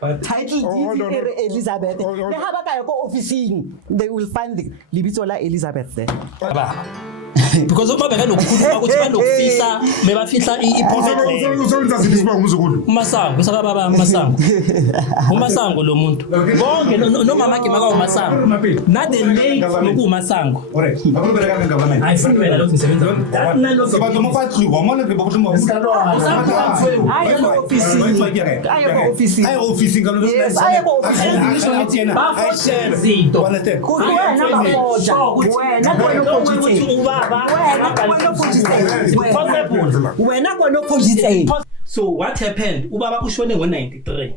title deed Elizabeth. Le ha ba ka ya ko officing, they will find lebitso la Elizabeth there. Because uma beka lokukhuluma ukuthi banokufisa mebafihla iprofit leyo. Usebenza sithi siba umzukulu. Masango sakababa Masango. Umasango lo muntu. Bonke no mama ke maka uMasango. Not the name ngokuMasango. Alright. Abulubeka ngabana. Ayifuna lo msebenza. That's not Sabantu mafatlu wamona ke bakuthi mabusalo. Ayo officing. Ayo officing ngalo. Yes, ayo officing. bafozinto. Wena bafoja. Wena kwanophojitse. So what happened? Ubaba ushone ngo93.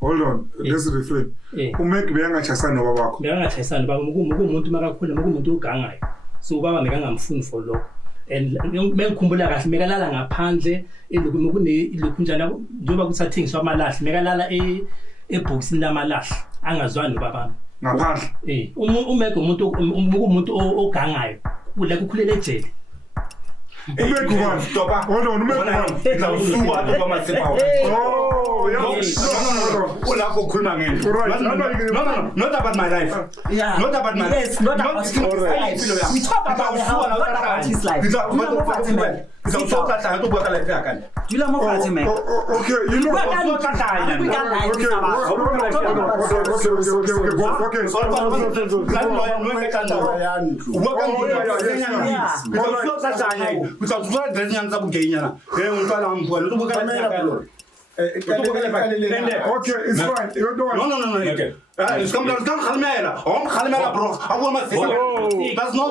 Hold on, let's refrain. Umeke beyangachasana nobaba wakho. Beyangathayisana baba umuntu makakhulu umuntu ugangayo. So ubaba mekangamfuni for lokho. And mengikhumbula kahle mekalala ngaphandle elokunjana njengoba kuthathengiswa amalahla mekalala eboxini lamalahla angazwani nobaba ngaphandle. Umeke umuntu ogangayo la kukhulele ejele. Umeke ubani? Stop. Hold on, umeke ubani? Ngizawusuka lapha kwaMasipa. Oh, yeah. Ulapho ukhuluma ngene. No, not about my life. Yeah. Not about my life. Yes, not about his life. We talk about not about his life. Okay, you know. Okay, it's fine. You don't want. No. Okay. It's come down. Khalmela. Khalmela, bro. I want my sister. That's not.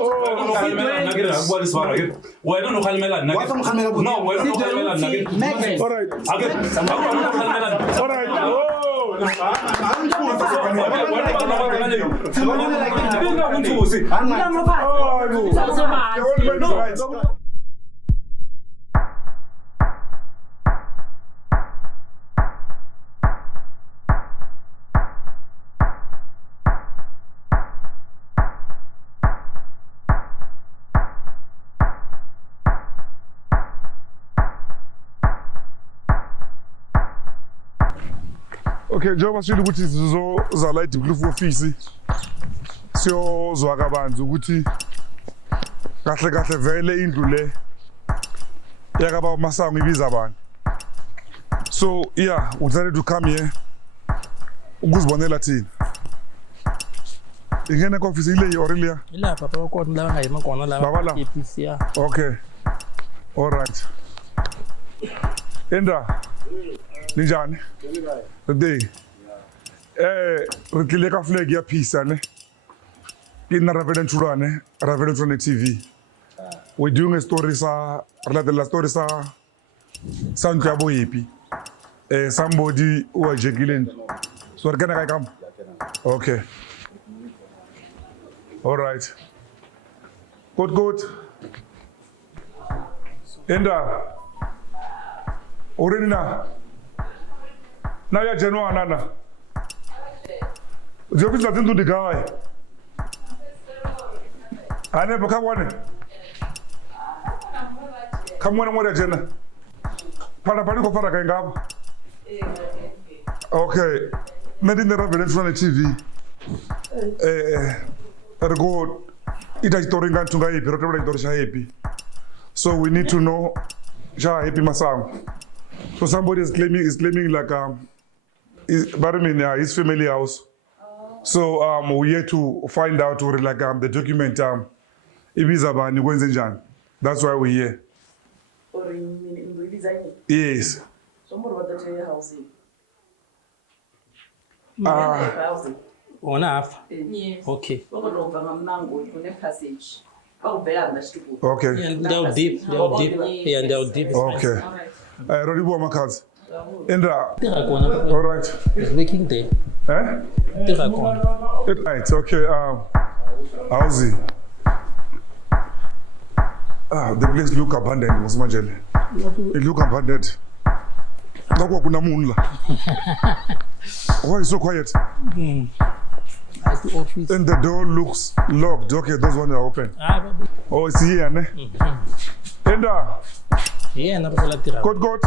What is wrong? Why don't you Khalmela? What's Khalmela? No, why don't you Khalmela? All right. All right. Okay, njengoba sile ukuthi sizozala iDeepkloof office siyozwa kabanzi ukuthi kahle vele indlu le yakaba uMasango ibiza abantu. So yeah, we decided to come here ukuzibonela thina. Ingene ku office ile Aurelia. Ilapha baba kodwa la ngayima khona la EPC ya. Okay. All right. Enda. Ninjani? Today. Ritlile ka flag ya peace ne. Kina Reverend Churane TV. We're doing a story related la story sound ya boyipi. Somebody who was jegilent. So can I come? Okay. All right. Good. Enda. Orina. Now you're genuine, Nana. The office doesn't do the guy. I never come on. Come on, what a Jenna. Panapanico Faragangam. Okay. Made in the Reverend TV. Ergo, it is Toringan to Gaip, so we need to know Happy Masang. So somebody is claiming like his family house. So we're here to find out like the document Ibizabani Wenzenjan. That's why we're here. Or in design? Yes. Somebody want to tell you housing. Housing. One half. Yes. Okay. Passage. Okay. And they'll deep. Yeah, and they'll deep. Okay. Rodibo Makaz. Indra. Tirakona. All right. It's working day. Tirakona. Right. Okay. How's it? The place look abandoned, Musmajele. It look abandoned. Why is so quiet? That's the office. And the door looks locked. Okay, those ones are open. Oh, it's here, ne? Enda. Yeah, na pasala tira. Good.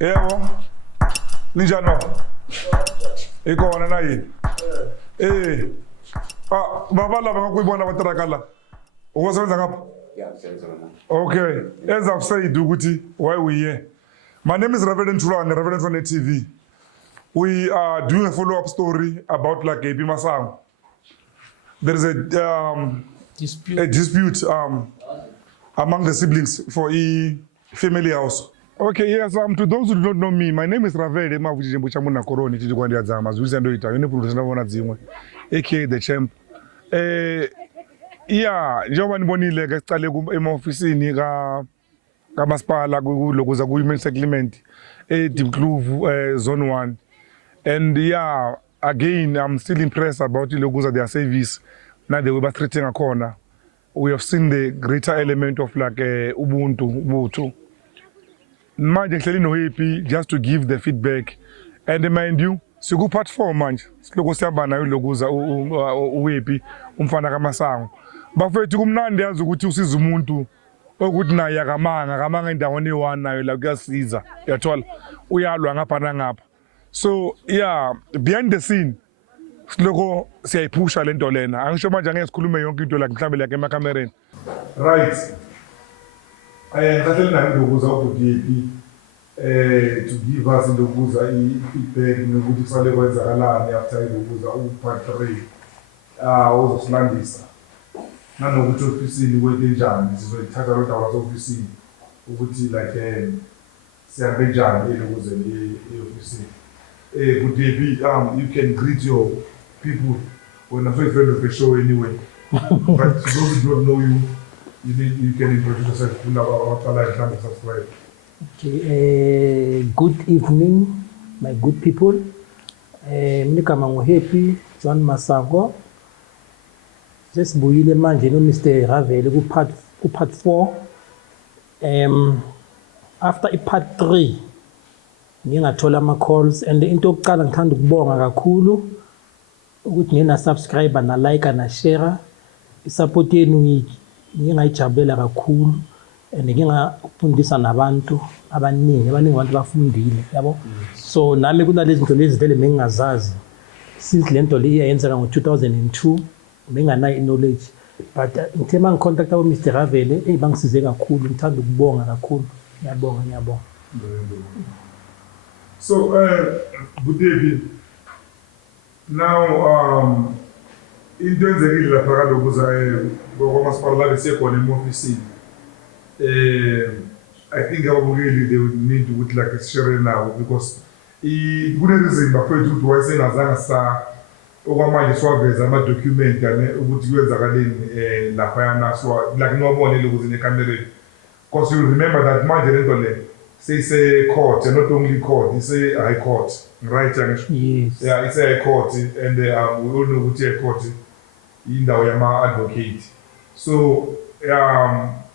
Yeah. Ninjani no? Ikhona na yini? Baba lava ngakuyibona abatraka la. Uzosebenza ngapha? Okay. As I've said ukuthi why we here. My name is Reverend Chulane, Reverend Chulane TV. We are doing a follow-up story about like AP Masango. There is a dispute among the siblings for a family house. Okay, yes, to those who do not know me, my name is Ravele Mavujimbo Chamuna Koroni Tijuandia Zama, Zuzandoita, Unipulusana Zimwe, aka the champ. Yeah, Jovan Boni Legastalegu office in Kamaspala, Logoza Women's Settlement, Dimkluv, Zone 1. And yeah, again, I'm still impressed about the logos of their service. Now they were treating a corner. We have seen the greater element of like Ubuntu. Just to give the feedback. And mind you, so go part 4 months. Logo sabana logoza uwepi umfana kamasango. Bafethu kumnandi yazi ukuthi usiza umuntu ukuthi naye akamanga endaweni eyi-1 nayo la kuyasiza. Uyathola uyalwa ngapha nangapha. So yeah, behind the scene, siloko siyayipusha lento lena. Angisho manje angeke sikhulume yonke into la mhlambe la emacamereni. Right. Ngathela nami lokuza ukuthi to give us lokuza i-feedback nokuthi kusale kwenzakalani after lokuza u-part 3 uzosilandisa. Nanokuthi ofisini kwente njani sizoyithatha lo ndaba ofisini ukuthi like sihambe njani lokuze e-ofisini. Good day, you can greet your people when I'm a friend of the show anyway. But for those who don't know you, you can introduce yourself to subscribe. Okay, good evening, my good people. Mnikama happy John Masango. Just buyile manje no Mr. Ravele ku part 4. After part 3. Ngingathola ama-calls and into yokuqala ngithanda ukubonga kakhulu ukuthi ngina subscriber na like na share isupport yenu ngingayijabulela kakhulu and ngingafundisa nabantu abaningi abantu bafundile yabo so nami kunalezi zinto lezi vele mengingazazi since lento le iyenzeka ngo2002 benganayo knowledge but ngithe mangicontact abo Mr. Ravele bangisize kakhulu ngithanda ukubonga kakhulu ngiyabonga. So, good day. Now, in terms of the Parado, I think really they would need to with like a share now because it wouldn't reason but for to was in Azana over my swabs and my document and would use a La Payana so like no one was in the camera. Because you remember that my general say court, and not only court, it's a high court, right? Yes. Yeah, it's a court, and we all know what a court in the Oyama advocate. So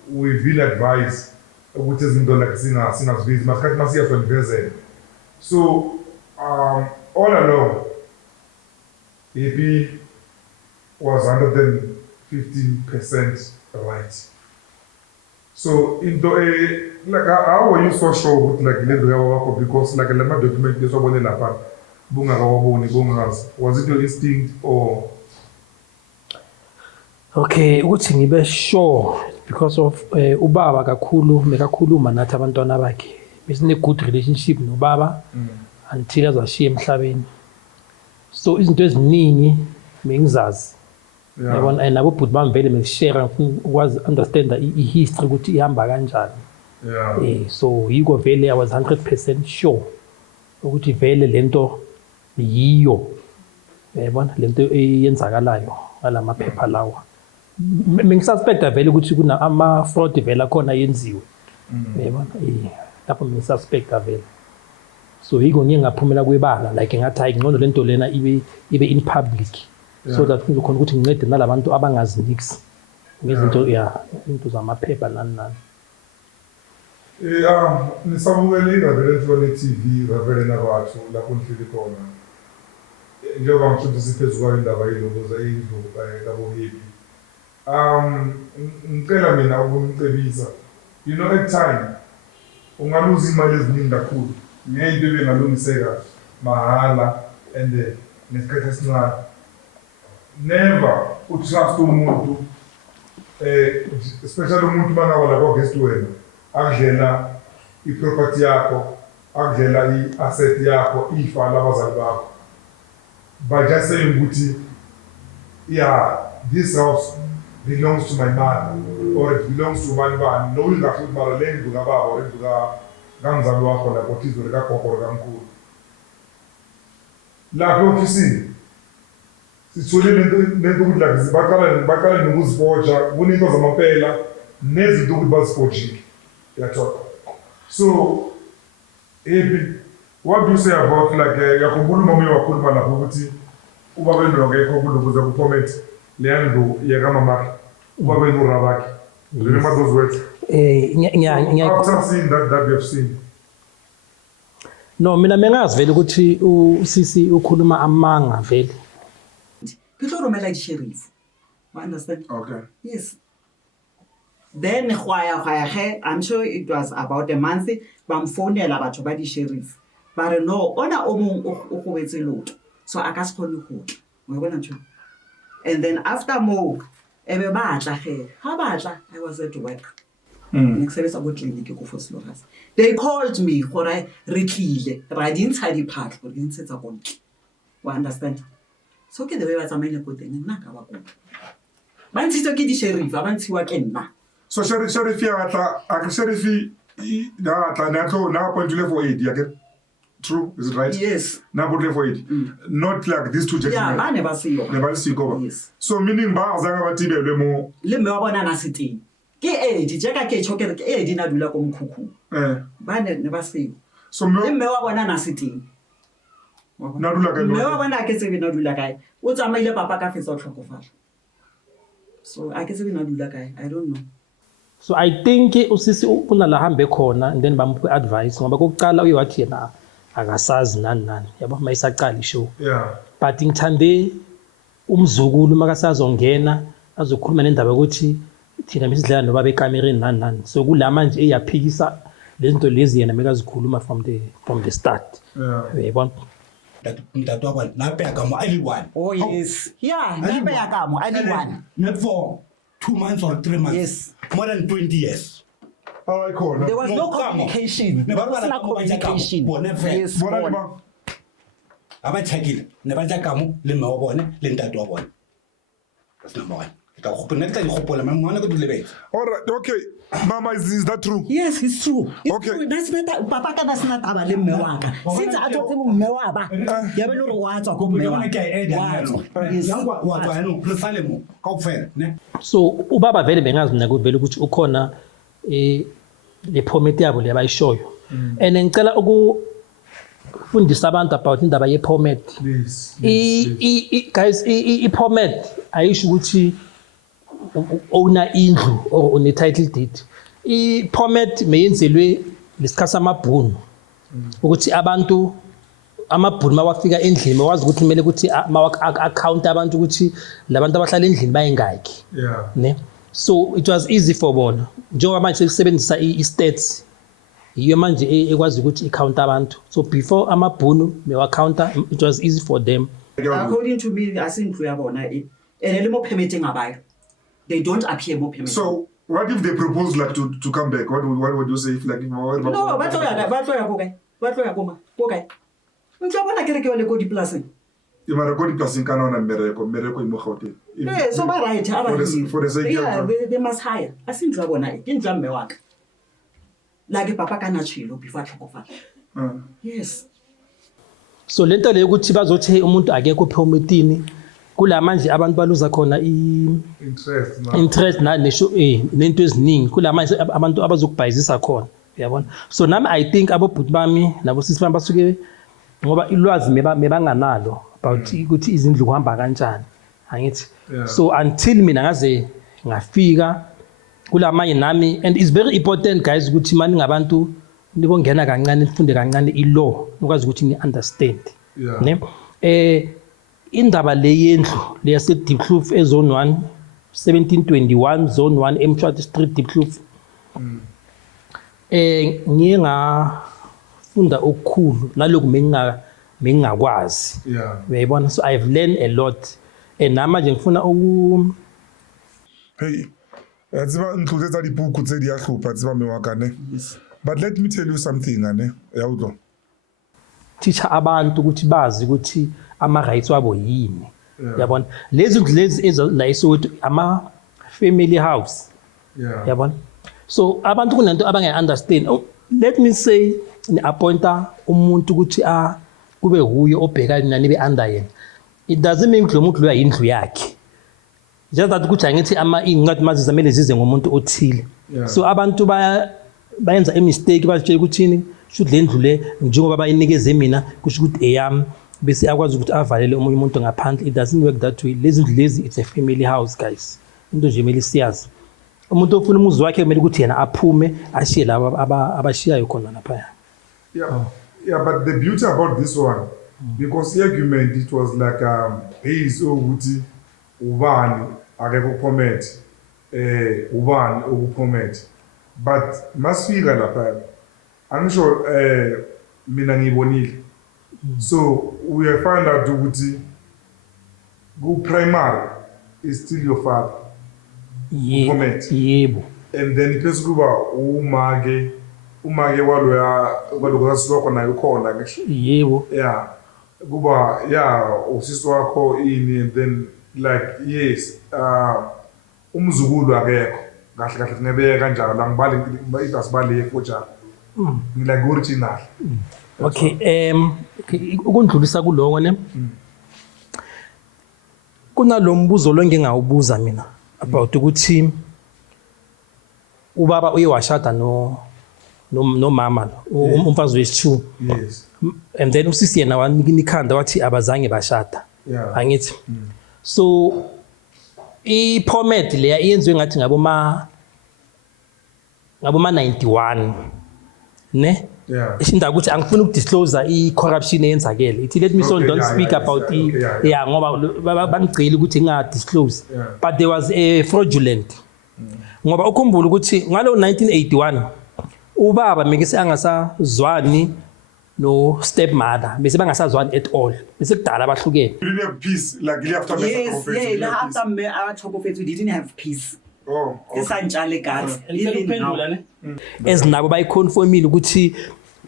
we've been advised, which is in the like sinners base, Masia from Gaza. So all along, AP was 115% right. So into like how were you so sure with like level because like let me document this one la part was it your instinct or okay ukuthi ngibe sure because of ubaba mekakhuluma nathi abantwana bakhe besine good relationship nobaba until azashiya emhlabeni so izinto eziningi mengizazi yabona and nabo bhuti bami vele meshare ukwazi understand i-history ukuthi ihamba kanjani so yiko vele I was 100% sure ukuthi vele lento yiyo yabona lento eyenzakalayo ngalamaphepha lawa ngisuspecta vele ukuthi kuna ama fraud vele khona yenziwe yabona lapho ngisuspecta vele so yiko ngingaphumela kwebala like ngathi ayingcono lento lena ibe in public so that kuzokhona ukuthi ngincede nalabantu abangazi nix ngezinto into zamaphepha nani nisabukele iRaveleng Chulane TV Ravele nabathu lapho nifike khona njengoba ngisho siphezu kwayo indaba yilokuza indlu labo happy ngicela mina ukunicebisa at time ungaluza imali eziningi kakhulu ngeke bengalungiseka mahala and nesikhathi esincane. Never utrust umuntu especially umuntu mangaba lapho guest wena akudlela iproperty yakho, akudlela iasset yakho, ifa labazali bakho. By just saying ukuthi yeah, this house belongs to my mother or it belongs to my man, knowing that with Marlene to Gaba or to Gamza Luako, like what is the Gako or Gamku. La office. It's only then like Bakala and Woods Forger, when it was a Mapela, Nez do with Buzz Forging. So, what do you say about like Yakubulu Mami or Kulmana Poverty? Ubabendo Yakubulu was a comment, Leandro Yagamama, Ubabendo Ravaki. Remember those words? After seeing that we have seen. No, mina mengazi vele ukuthi usisi ukhuluma amanga vele. People romela di-sheriff. You understand? Okay. Yes. Then I'm sure it was about a month. Bamfonela batho ba di-sheriff. But no, ona o mong o gobetse loto. So a ka se kgone go tla. Wa bona ntho. And then after mo ebe ba tla ge. Ha ba tla, I was at work. Nexebetsa go clinic go for Slogas. They called me gore re tlile. Ra dintsha diphatlo, re ntshetsa go ntla. You understand? So ke the way ba tsamaile go teng nna ka ba go. Ba ntshitse ke di-sheriff, ba ntshiwa ke nna. So sheriff ya tla, a sheriff na tla na tlo na point for aid ya get. True, is it right? Yes. Na point for aid. Not like these two gentlemen. Yeah, ba ne ba siyo. Never see cover. Yes. So meaning ba azanga ba tibelwe mo. Le mme wa bona na siteng. Ke di jeka ke chokere ke di na dula ko mkhukhu. Ba ne ba siyo. So Le mme wa bona na siteng. Na dula ka mme wa bona ke tsebe na dula kae. O tsamaile papa ka fetsa o tlhokofala. So I ke tsebe na dula kae. I don't know. So I think usisi una la hambe khona and then bamuphe advice ngoba kokuqala uye wathi yena akasazi nani yabo mayisaqala ishow. Yeah. But ngithande umzukulu makasazongena azokhuluma nendaba ukuthi thina misidlala noba bekamereni nani. So kulama nje eyaphikisa lezinto lezi yena mekazikhuluma from the start. Yeah. Uyabona? Oh yes. Yeah, nape ya kamo anyone. Not for 2 months or 3 months. Yes. More than 20 years. I call. There was no Mo kamo. communication. Ne There ba was bana no ba ba ja communication. kamo, bone fe. Yes. Bona Bona. Aba tshakile. Ne ba ja kamo le mme wa bone le ntate wa bone. That's number 1. Ka go pona tla di gopola mama ngwana go dilebetse. All right, okay. Mama, is that true? Yes, it's true. It's Okay. true. That's not Papa ka that's not taba le mme wa ka. Since a tsotse mo mme wa ba. Ya be le re wa tswa ko mme wa. Bona ke e Wa tswa. Yes. wa tswa no re sale mo ka ofela ne. So ubaba vele bengazi mina vele ukuthi ukhona le permit yabo le bayishoyo. And ngicela ukufundisa abantu about indaba ye permit. Please. Guys, I permit ayisho ukuthi owner indlu or une title deed. I permit meyenzelwe lesikhathi amabhunu ukuthi abantu amabhunu mawafika endlini wazi ukuthi kumele ukuthi account abantu ukuthi labantu abahlala endlini bayengaki. Yeah. Ne? So it was easy for bona. Njengoba manje sisebenzisa i-stats yiyo manje ekwazi ukuthi i-count abantu. So before amabhunu mewa counter it was easy for them. According to me, asindlu ya bona le mo permitting abayo. They don't appear more permitting. So, what if they propose like to come back? What would you say if like No, ba tlo ya go kae? Ba tlo ya go ma. Go kae? Ntse bona ke re ke wa le go diplaseng. you mara go diplaseng kana ona mmereko imo Gauteng. Eh, so ba right ha ba For the sake yeah, of they must hire. Asindlu ya bona ke ntla mme wa ka. La ke papa kana tshilo before tlhokofala. Yes. So lento le ukuthi bazothi umuntu akekho permitini kula manje abantu baluza khona interest na nesho nento eziningi kula manje abantu abazokubhayizisa khona uyabona. So nami I think abobhuti bami nabo sisi bami basuke ngoba ilwazi mebanganalo about ukuthi izindlu kuhamba kanjani angithi. So until mina ngaze ngafika kula manje nami, and it's very important guys ukuthi mani ngabantu nibongena kancane nifunde kancane i-law ukwazi ukuthi ni understand. Ne? Indaba le yendlu le yase Diepkloof ezone 1 1721 zone 1 Mtshwati Street Diepkloof. Ngiye ngafunda okukhulu naloku mengingakwazi. Yeah. Uyayibona, so I've learned a lot and namanje ngifuna Hey, tseba ntlo tsa dipuku tse di a hlopha tseba me wa kane. But let me tell you something ane, ya utlwa. teacher abantu ukuthi bazi ukuthi ama rights wabo yini. Uyabona, lezi ndlu lezi la eSoweto ama family house. Yeah. Uyabona, so abantu kunento abangayi understand. Let me say ni appointa umuntu ukuthi kube huye obhekana nani be under yena. It doesn't mean lo muntu lo yindlu yakhe. Just that ukuthi angithi ingcwadi mazisa mele zize ngomuntu othile. So abantu bayenza a mistake bazitshela ukuthi should le ndlu le njengoba bayinikeze mina kusho ukuthi eyami bese akwazi ukuthi avalele omunye umuntu ngaphandle. It doesn't work that way. Lezi ndlu lezi it's a family house guys. Into nje mele siyazi. Umuntu ofuna umuzi wakhe kumele ukuthi yena aphume ashiye laba abashiyayo khona lapha. Yeah, but the beauty about this one, because the argument it was like based ukuthi ubani akekho permit ubani ukupermit, but masifika lapha angisho mina ngibonile, so we find out ukuthi ku primary is still your father. Yebo. And then phese kuba umake waloya kwalokusasilwa khona ukhona ngisho. Yebo. Yeah, kuba usisi wakho ini, and then like yes, umzukulu akekho kahle ngibeke kanjalo la ngibali ibasibali efoja ngila original. Okay, ukundlulisa kuloko ne kunalombuzo lo ngingawubuza mina about ukuthi ubaba uye washada no mama umfazi wesi2. Yes. And then usisi yena wanikhanda wathi abazange bashada. Angithi so i-permit leya iyenziwe ngathi ngaboma 91 ne. Ishinda ukuthi angifuni ukudisclose i-corruption eyenzakele. Ithi let me don't speak about ngoba bangicela ukuthi ngingadisclose, but there was a fraudulent. Ngoba ukhumbula ukuthi ngalo 1981 ubaba mekese angasazwani no stepmother bese bangasazwani at all, bese kudala abahlukene. You didn't have peace like after yes, after Chokofethu didn't have peace. Oh, Isantshale guys. Ezinabo bayiconfirmile ukuthi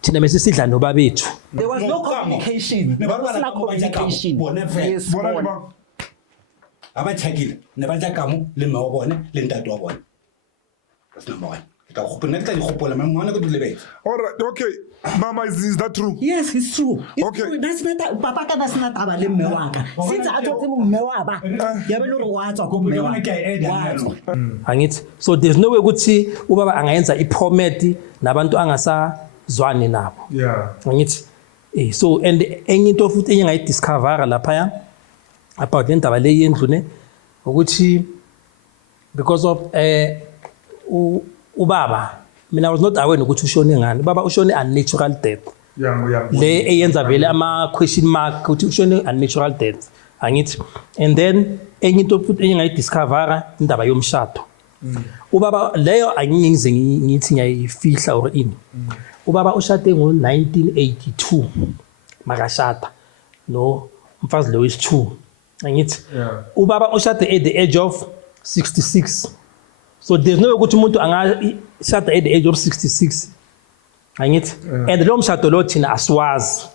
thina mase sidla noba bethu. There was no communication. Yes. Abathakile nebathakamu le mawabone le ntate wa bona. That's number 1. Kita go khopela tla di khopola mamwana go dilebe. all right, okay. Mama, is that true? Yes, it's true. It's Okay. true. That's not Papa ka that's not taba le mme wa ka. Since a tsotse mo mme wa ba. Ya bele re wa tswa go mme wa. Angithi so there's no way ukuthi ubaba angayenza i-permit nabantu angasazwani nabo. Yeah. Angithi so and enye into futhi engingayidiscover lapha about le ndaba le yendlu ne ukuthi because of ubaba mina I was not aware ukuthi ushone ngani. Baba ushone unnatural death. Yeah. Le eyenza vele ama question mark ukuthi ushone unnatural death. Angithi and then enye into futhi engingayidiscover indaba yomshado. Ubaba leyo angingize ngithi ngiyayifihla or ini. Ubaba ushade ngo1982 makashada no mfazi lo wesi2. Angithi ubaba ushade at the age of 66. So there's no way ukuthi umuntu angashada at the age of 66. Angithi and lo mshado lo thina aswazi.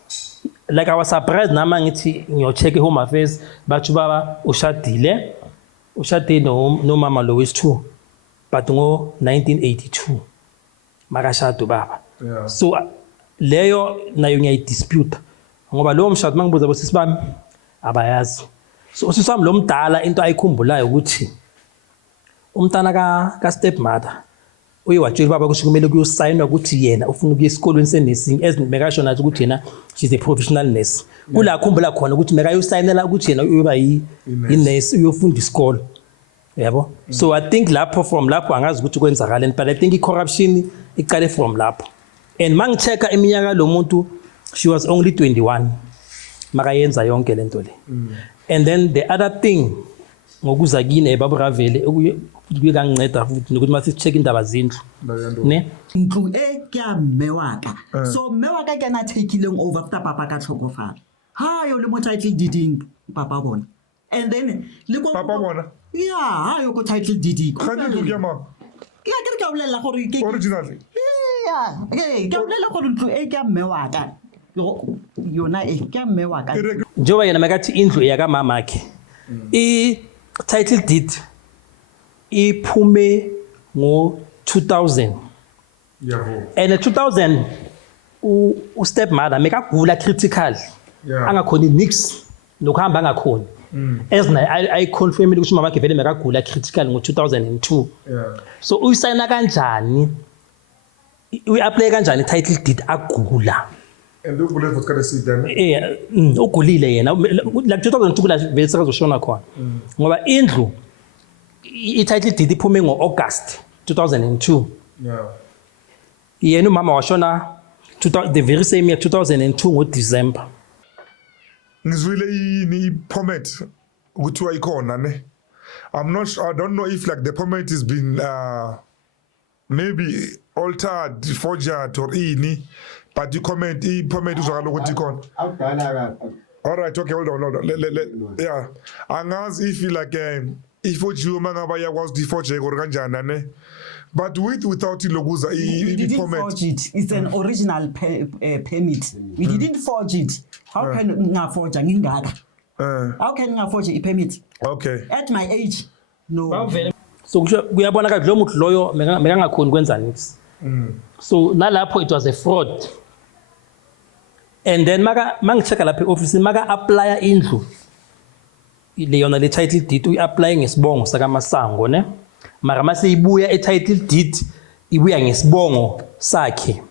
Like I was surprised nama ngithi ngiyocheck home affairs bathi baba ushade no mama lo wesi2 but ngo 1982 makashada baba. So leyo nayo ngiyayidispute ngoba lo mshado mangibuza bosisi bami abayazi. So usisami lo mdala into ayikhumbulayo ukuthi umntana ka stepmother uye watshela baba ukuthi kumele kuyosayinwa ukuthi yena ufuna ukuya esikolweni senursing as mekasho nathi ukuthi yena she's a professional nurse. Kula khumbula khona ukuthi mekayosayinela ukuthi yena uyoba i-nurse uyofunda isikolo. Yabo. So I think lapho from lapho angazi ukuthi kwenzakaleni, but I think i-corruption iqale from lapho. And mangichecka iminyaka lo muntu she was only 21 makayenza yonke lento le. And then the other thing ngokuza kini baba Ravele kuye kanginceda futhi nokuthi mase check indaba zindlu ne ntlo e ke a mme wa ka so mme wa ka ke na takeileng over after papa ka tlhokofala ha yo le mo title deeding papa bona and then le go Papa bona? yeah ha yo go title deeding Ga di ntlo ke ya mang? ke a bolela gore ke Originally. yeah ke a bolela gore ntlo e ke a mme wa ka yona e ke a mme wa ka njoba yena makathi indlu eyaka mama akhe I title deed iphume ngo 2000 Yabo. and 2000 u stepmother mekagula critical Yeah. angakhoni nix nokuhamba angakhoni as na I confirm ukuthi mama akhe vele mekagula critical ngo 2002 Yeah. so uyisayina kanjani uyapply kanjani title deed agula And do believe what's going to see then? ugulile yena like 2002 kula vele sakazoshona khona ngoba indlu I-title deed iphume ngo-August 2002 Yeah. yena umama washona the very same year 2002 ngoDecember Ngizwile yini permit ukuthi ikhona ne. I don't know if like the permit has been maybe altered, forged or ini, but the permit uzwakala ukuthi ikhona. All right, okay, hold on. Yeah. Angazi if like if ujiwe mangaba yakwazi forge or kanjani ne. But without ilokuza we didn't permit. forge it. It's an original permit. We didn't forge it. How can ngaforge ngingaka? How can ngaforge a permit? Okay. At my age, no. so kuyabona ka lo muntu loyo mekangakhoni kwenza nix so nalapho it was a fraud and then mangicheka lapha eoffice maka apply indlu le yona le title deed uyapply ngesibongo saka Masango ne mara mase ibuya title deed ibuya ngesibongo sakhe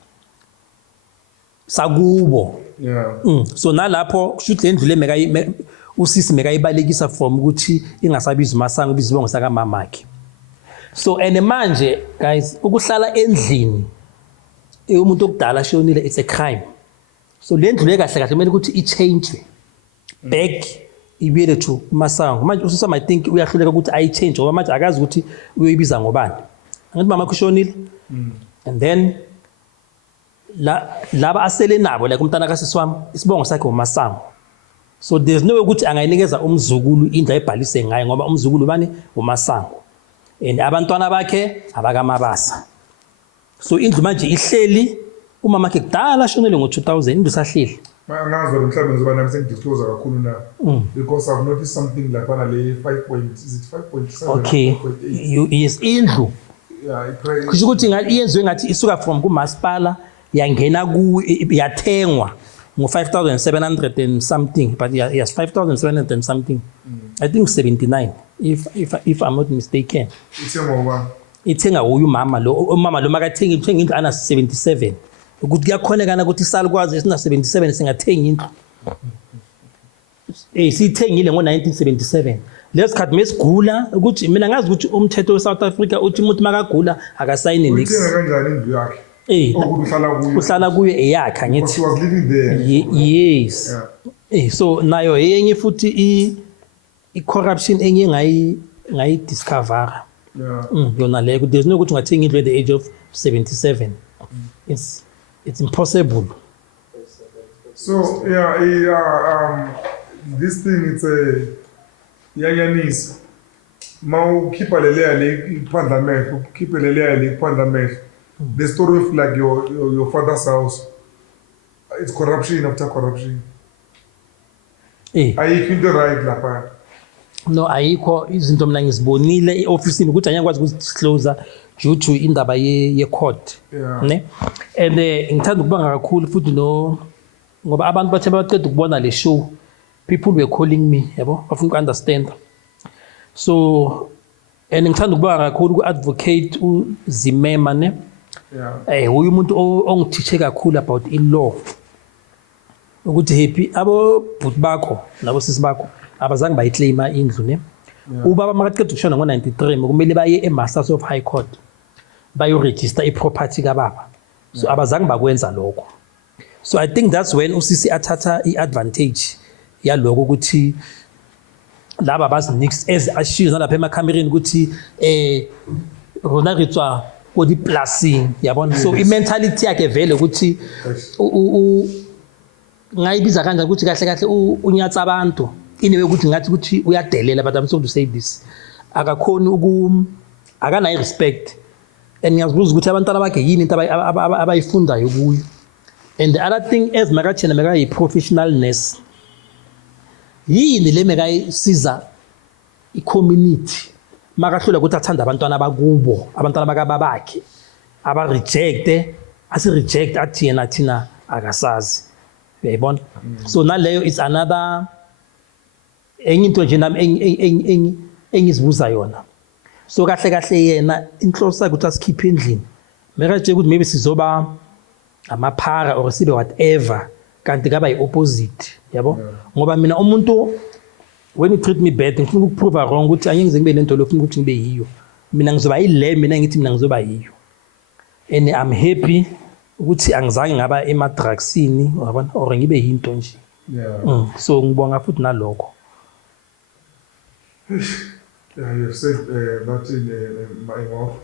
sakubo Yeah. so nalapho kushuthi lendlu le meka usisi mekayibalekisa from ukuthi ingasabiza Masango ibizibongo saka mamakhe so and manje guys ukuhlala endlini umuntu okudala shonile it's a crime so lendlu le kahle kahle kumele ukuthi ichange back ibuyele to Masango manje usisa I think uyahluleka ukuthi ayichange ngoba manje akazi ukuthi uyoyibiza ngobani angithi mama kushonile and then laba asele nabo like umntana kasisi wami isibongo sakhe uMasango so there's no way ukuthi angayinikeza umzukulu indlu ayibhalise ngayo ngoba umzukulu bani uMasango and abantwana bakhe abakamabasa so indlu manje ihleli umama wakhe kudala shonele ngo2000 indlu sahleli Angazi mhlawumbe ngizoba nami sengidisclose kakhulu na because I've noticed something like bana le 5.7 okay 5.8 yes indlu yeah I pray kusho ukuthi iyenziwe ngathi isuka from kumasipala yangena ku yathengwa ngo5,700 and something but yes 5,700 and something I think 79 if I'm not mistaken ithenga uyu mama lo makathenga indlu ana 77 ukuthi kuyakhonekana ukuthi isalukwazi esina 77 singathenga indlu sithengile ngo1977 lesikhathi mesigula ukuthi mina ngazi ukuthi umthetho weSouth Africa uthi umuntu makagula akasayine nix uthenga kanjani indlu yakhe uhlala kuyo eyakha ngithi she was living there yes so nayo yenye futhi i-corruption enye ngayi discover yona le there's no ukuthi ungathenga indlu at the age of 77 it's impossible so this thing it's a yanyanisa mawukhipha leleya le iphandlamehlo ukhiphe leleya le iphandlamehlo the story of like your father's house it's corruption after corruption ayikho into right lapha no ayikho izinto mina ngizibonile eofficeini ukuthi anyakwazi ukuzidisclose due to indaba ye court ne and ngithanda ukubanga kakhulu futhi no ngoba abantu bathe baqeda ukubona le show people were calling me yabo bafuna ukunderstand so and ngithanda ukubanga kakhulu ku-advocate uZimema ne uyu umuntu ongithiche kakhulu about in-law ukuthi happy abo bhuti bakho nabo sisi bakho abazange bayiclaima indlu ne ubaba makaqeda ukushona ngo93 kumele baye eMasters of High Court bayo-register i-property kababa so abazange bakwenza lokho so I think that's when usisi athatha i-advantage yaloko ukuthi laba bazinix as ashiyo nalapha emakhamereni ukuthi rona re tswa ko diplasing yabona so i-mentality yakhe vele ukuthi ngayibiza kanjani ukuthi kahle kahle unyatsa abantu inewe ukuthi ngathi ukuthi uyadelela but I'm sorry to say this akakhoni akanayo respect and ngiyazibuza ukuthi abantwana bakhe yini into abayifundayo kuyo and the other thing as makathena meka yi-professional nurse yini le mekayisiza i-community makahlula ukuthi athanda abantwana bakubo abantwana bakababakhe aba-rejecte asi-reject athi yena thina akasazi uyayibona so naleyo is another enye into nje nami engizibuza yona so kahle kahle yena inhloso yakhe ukuthi asikhiphe endlini mekatshela ukuthi maybe sizoba amaphara or sibe whatever kanti kaba yi-opposite yabo ngoba mina umuntu when you treat me bad ngifuna ukuprove wrong ukuthi angize ngibe lento lo ufuna ukuthi ngibe yiyo mina ngizoba yile mina ngithi mina ngizoba yiyo and I'm happy ukuthi angizange ngaba ema-drugsini wabona or ngibe yinto nje so ngibonga futhi nalokho you said that in my mouth.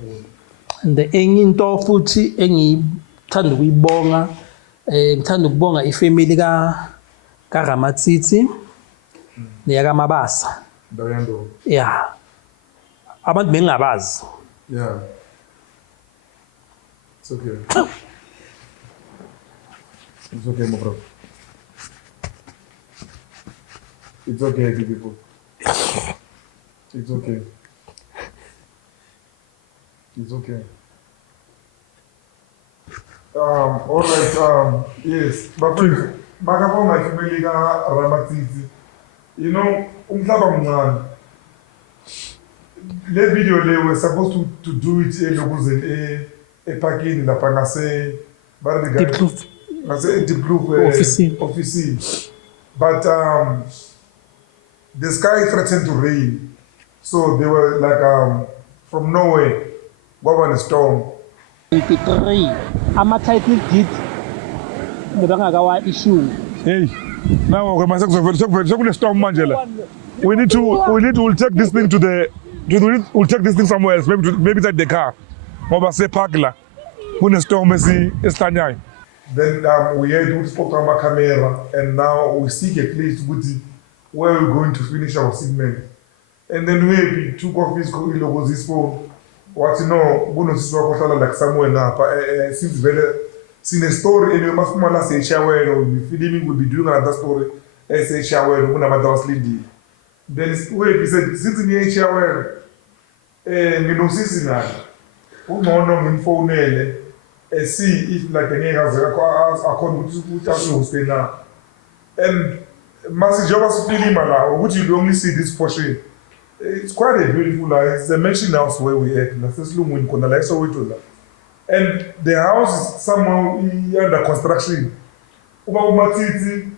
and enye into futhi engithanda ukuyibonga ngithanda ukubonga ifamily kaRamatsitsi neyakamabasa Dayando. yeah abantu bengingabazi Yeah. It's okay. It's okay, my bro. It's okay, people. It's okay. It's okay. All right. Yes. But please, Makabo, my family, Ramatsitsi. You know, umhlaba mncane. Le video they were supposed to do it parking lapha ngase office. But the sky threatened to rain. So they were like from nowhere, kwaba storm. 23 ama-title deed bebangakawa issue. Hey, now sekune storm manje la. We need to we'll take this thing to the we'll take this thing somewhere else, maybe inside the car. Ngoba se park la. Kune storm esithanyayo. Then we had to spoke on my camera and now we seek a place where we're going to finish our segment. And then we took off his phone. What you know, like somewhere now. Since very seen a story and you must say shower or be filming, we'll be doing another story. Say shower, then we said since in the shower, you know, since now, we know phone. See if like any has according to which now. And Master Job's feeling would you only see this portion? It's quite a beautiful it's a mansion house where we at. And the house is somehow under construction. Umatiti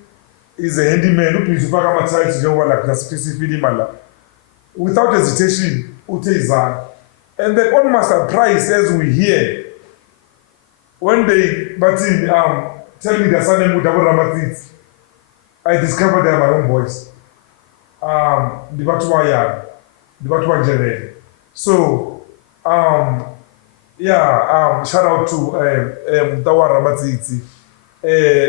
is a handyman who is without hesitation, and then on my surprise as we hear. When they tell me their son name Ramatsitsi, I discovered they are my own boys. The Batuwa Jere. So shout out to Tawa Ramatsitsi.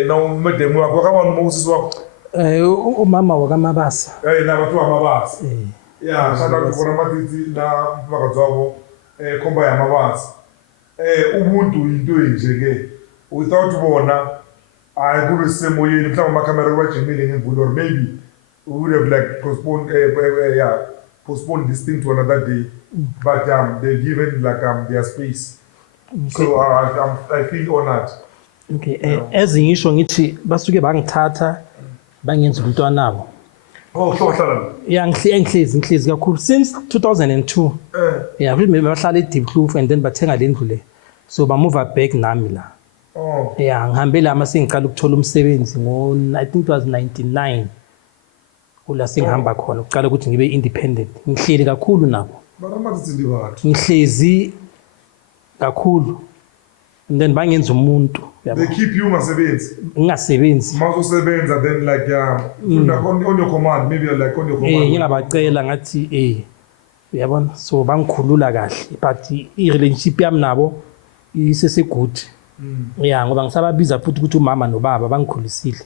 Now met them wakawa Moses wako. Umama wakamabasa. Na Batuwa Mabasa. Yeah, shout out to Ramatsitsi na Makazwabo komba ya Mabasa. Ubuntu into njeke without bona I go the same way in my camera watching meeting in or maybe we would have like postponed this thing to another day, but they've given like their space. Okay. So I feel honored. Okay, as ngisho ngithi basuke bangithatha bangenza umntwana nabo. Oh, so yeah, ngihlezi kakhulu since 2002. Yeah, we bahlala eDeep Kloof and then bathenga le ndlu le. So ba move back nami la. Oh. Yeah, ngihambe la mase ngiqala ukuthola umsebenzi I think it was 99. Ula singihamba khona uqala ukuthi ngibe independent. Ngihleli kakhulu nabo. Baramatsitsi ndibathu. Ngihlezi kakhulu and then bangenza umuntu They keep you ungasebenzi. ngingasebenzi Mawuzosebenza then like on your command, maybe you're like on your command. ngingabacela ngathi uyabona, so bangikhulula kahle but i-relationship yami nabo isesegood. Ya ngoba ngisababiza futhi ukuthi umama nobaba bangikhulisile.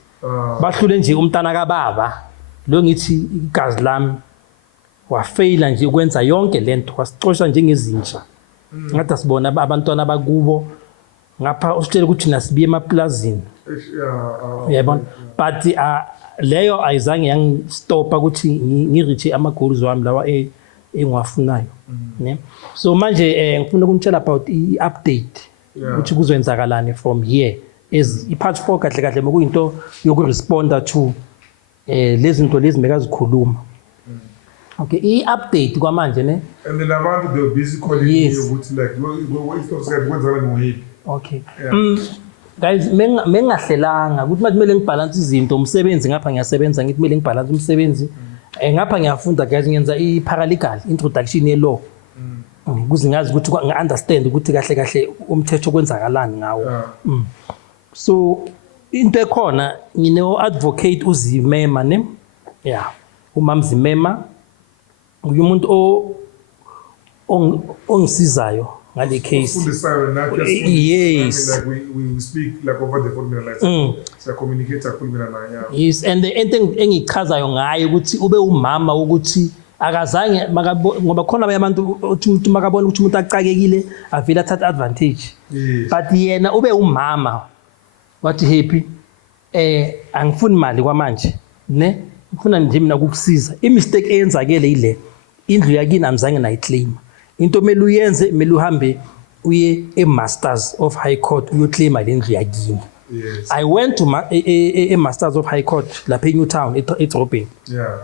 Bahlule nje umntana kababa lo ngithi igazi lami wafeyila nje ukwenza yonke lento, wasicosha njengezinja. Ngathi asibona abantwana bakubo ngapha usitshela ukuthi nasibiye emaplazini. Uyabona, but leyo ayizange yangistopa ukuthi ngiriche ama-goals wami lawa engiwafunayo. Ne, so manje ngifuna ukunitshela about i-update ukuthi kuzoyenzakalani from here as i-part 4 kahle kahle mokuyinto yokuresponda to lezi zinto lezi mekazikhuluma. Okay, i-update kwamanje ne. And then abantu they were busy calling you ukuthi like what is to kwenza ngoyipi. Okay. Guys, mengahlelanga ukuthi manje kumele ngibalance izinto, umsebenzi ngapha ngiyasebenza, ngithi kumele ngibalance umsebenzi. Ngapha ngiyafunda guys, ngiyenza i-paralegal introduction ye-law. Ukuze ngazi ukuthi ngi-understand ukuthi kahle kahle umthetho kwenzakalani ngawo. So into ekhona ngine-advocate uZimema ne. Yeah. Umama Zimema umuntu ongisizayo ngale case. Yes. Like we speak like over the phone like so communicate akhulumela naye. Yes, and the into engichazayo ngaye ukuthi ube umama ukuthi akazange ngoba khona abanye abantu umuntu makabona ukuthi umuntu aqakekile avela thatha advantage. But yena ube umama wathi happy angifuni imali kwamanje ne, ngifuna nje mina ukukusiza. I-mistake eyenzakele ile indlu yakini amzange nayiclaim. Into mele uyenze mele uhambe uye e-Masters of High Court uyoclaima le ndlu yakini. Yes. I went to Masters of High Court lapha eNewtown eDrobheni. Yeah.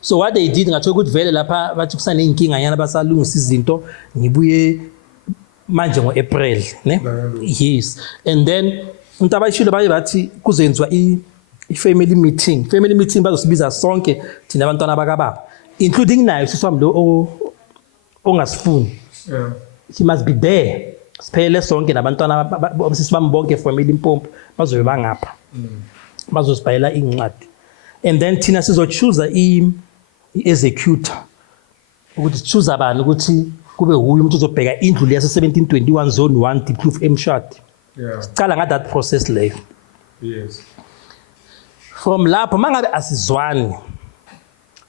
So what they did ngathola ukuthi vele lapha bathi kusane inkinga yana basalungisa izinto ngibuye manje ngo-April ne. Yes, and then into abayishilo bathi kuzoyenziwa i-family meeting. Family meeting bazosibiza sonke thina abantwana bakababa including nayo siswami lo ongasifuni. Yeah. He must be there. Siphele sonke nabantwana sisibami bonke family impompo bazobe bangapha. Bazosibhayela incwadi. And then thina sizochoose i-executor ukuthi choose abantu ukuthi kube huye umuntu uzobheka indlu leyase 1721 zone 1 Diepkloof eMshadi. Yeah. Sicala nga that process leyo. Yes. From lapho mangabe asizwani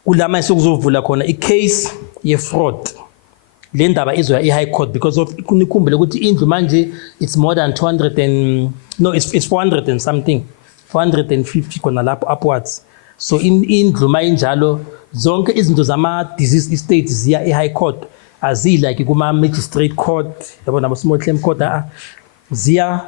kulama sokuzovula khona i-case ye-fraud. Le ndaba izoya i-High Court because of kunikhumbule ukuthi indlu manje it's more than 200 and no it's 400 and something 450 khona lapho upwards. So indlu mayinjalo zonke izinto zama-disease estates ziya e-High Court azilike kuma-magistrate court yabo nabo-small claim court ziya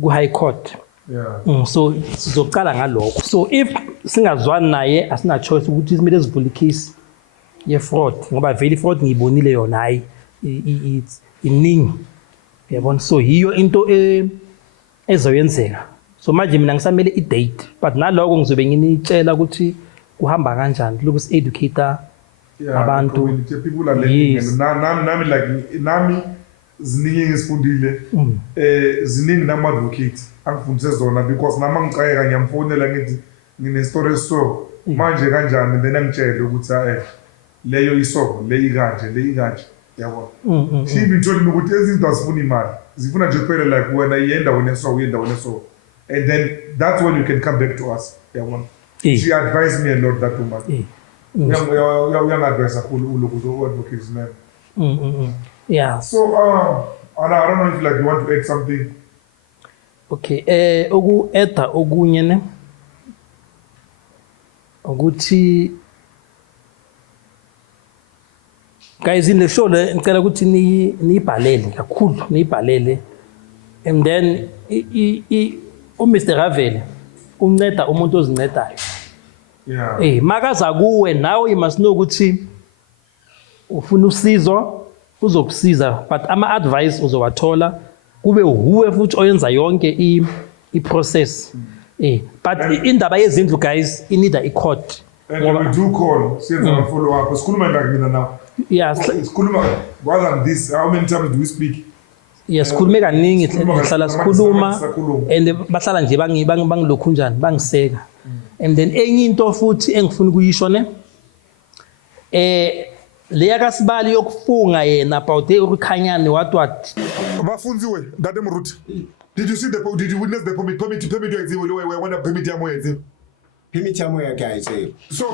ku-High Court. Yeah. So sizoqala ngalokho. So if singazwani naye asina choice ukuthi simele sivule i-case ye-fraud ngoba vele i-fraud ngiyibonile yona hayi iningi yabona. So yiyo into ezoyenzeka. So manje mina ngisamele i-date but naloko ngizobe nginitshela ukuthi kuhamba kanjani lokhu si-educator abantu. People are learning and nami like nami ziningi ngisifundile ziningi nama-advocate angifundise zona because nami angicayeka ngiyamfonela ngithi ngine-story so manje kanjani then angitshele ukuthi leyo iso le ikanje yabo. She even told me ukuthi ezinto azifuna imali zifuna nje kuphela like wena uyendaweni so and then that's when you can come back to us yabo. She advised me a lot that woman. Young advisor who advocates man. Yeah. So I don't know if like you want to add something. Okay, oku-add okunye ne ukuthi guys in the show le ngicela ukuthi niyibhalele kakhulu niyibhalele and then uMr Ravele unceda umuntu ozincedayo. Yeah. Makaza kuwe nawe you must know ukuthi ufuna usizo uzokusiza but ama-advice uzowathola kube huwe futhi oyenza yonke i-process. But indaba yezindlu guys inida i-court. And we do call siyenza ama-follow up sikhuluma mina now. Yes. Sikhuluma more than this how many times do we speak? Yes, sikhulume kaningi sihlala sikhuluma and bahlala nje bangilokhu njani bangiseka. And then enye into futhi engifuna ukuyisho ne leya kaSibali yokufunga yena about uKhanyane what bafunziwe ndade Mruti, did you witness the permit yeziwe when the permit yamo yeziwe permit yamo yakhe ayiseyo so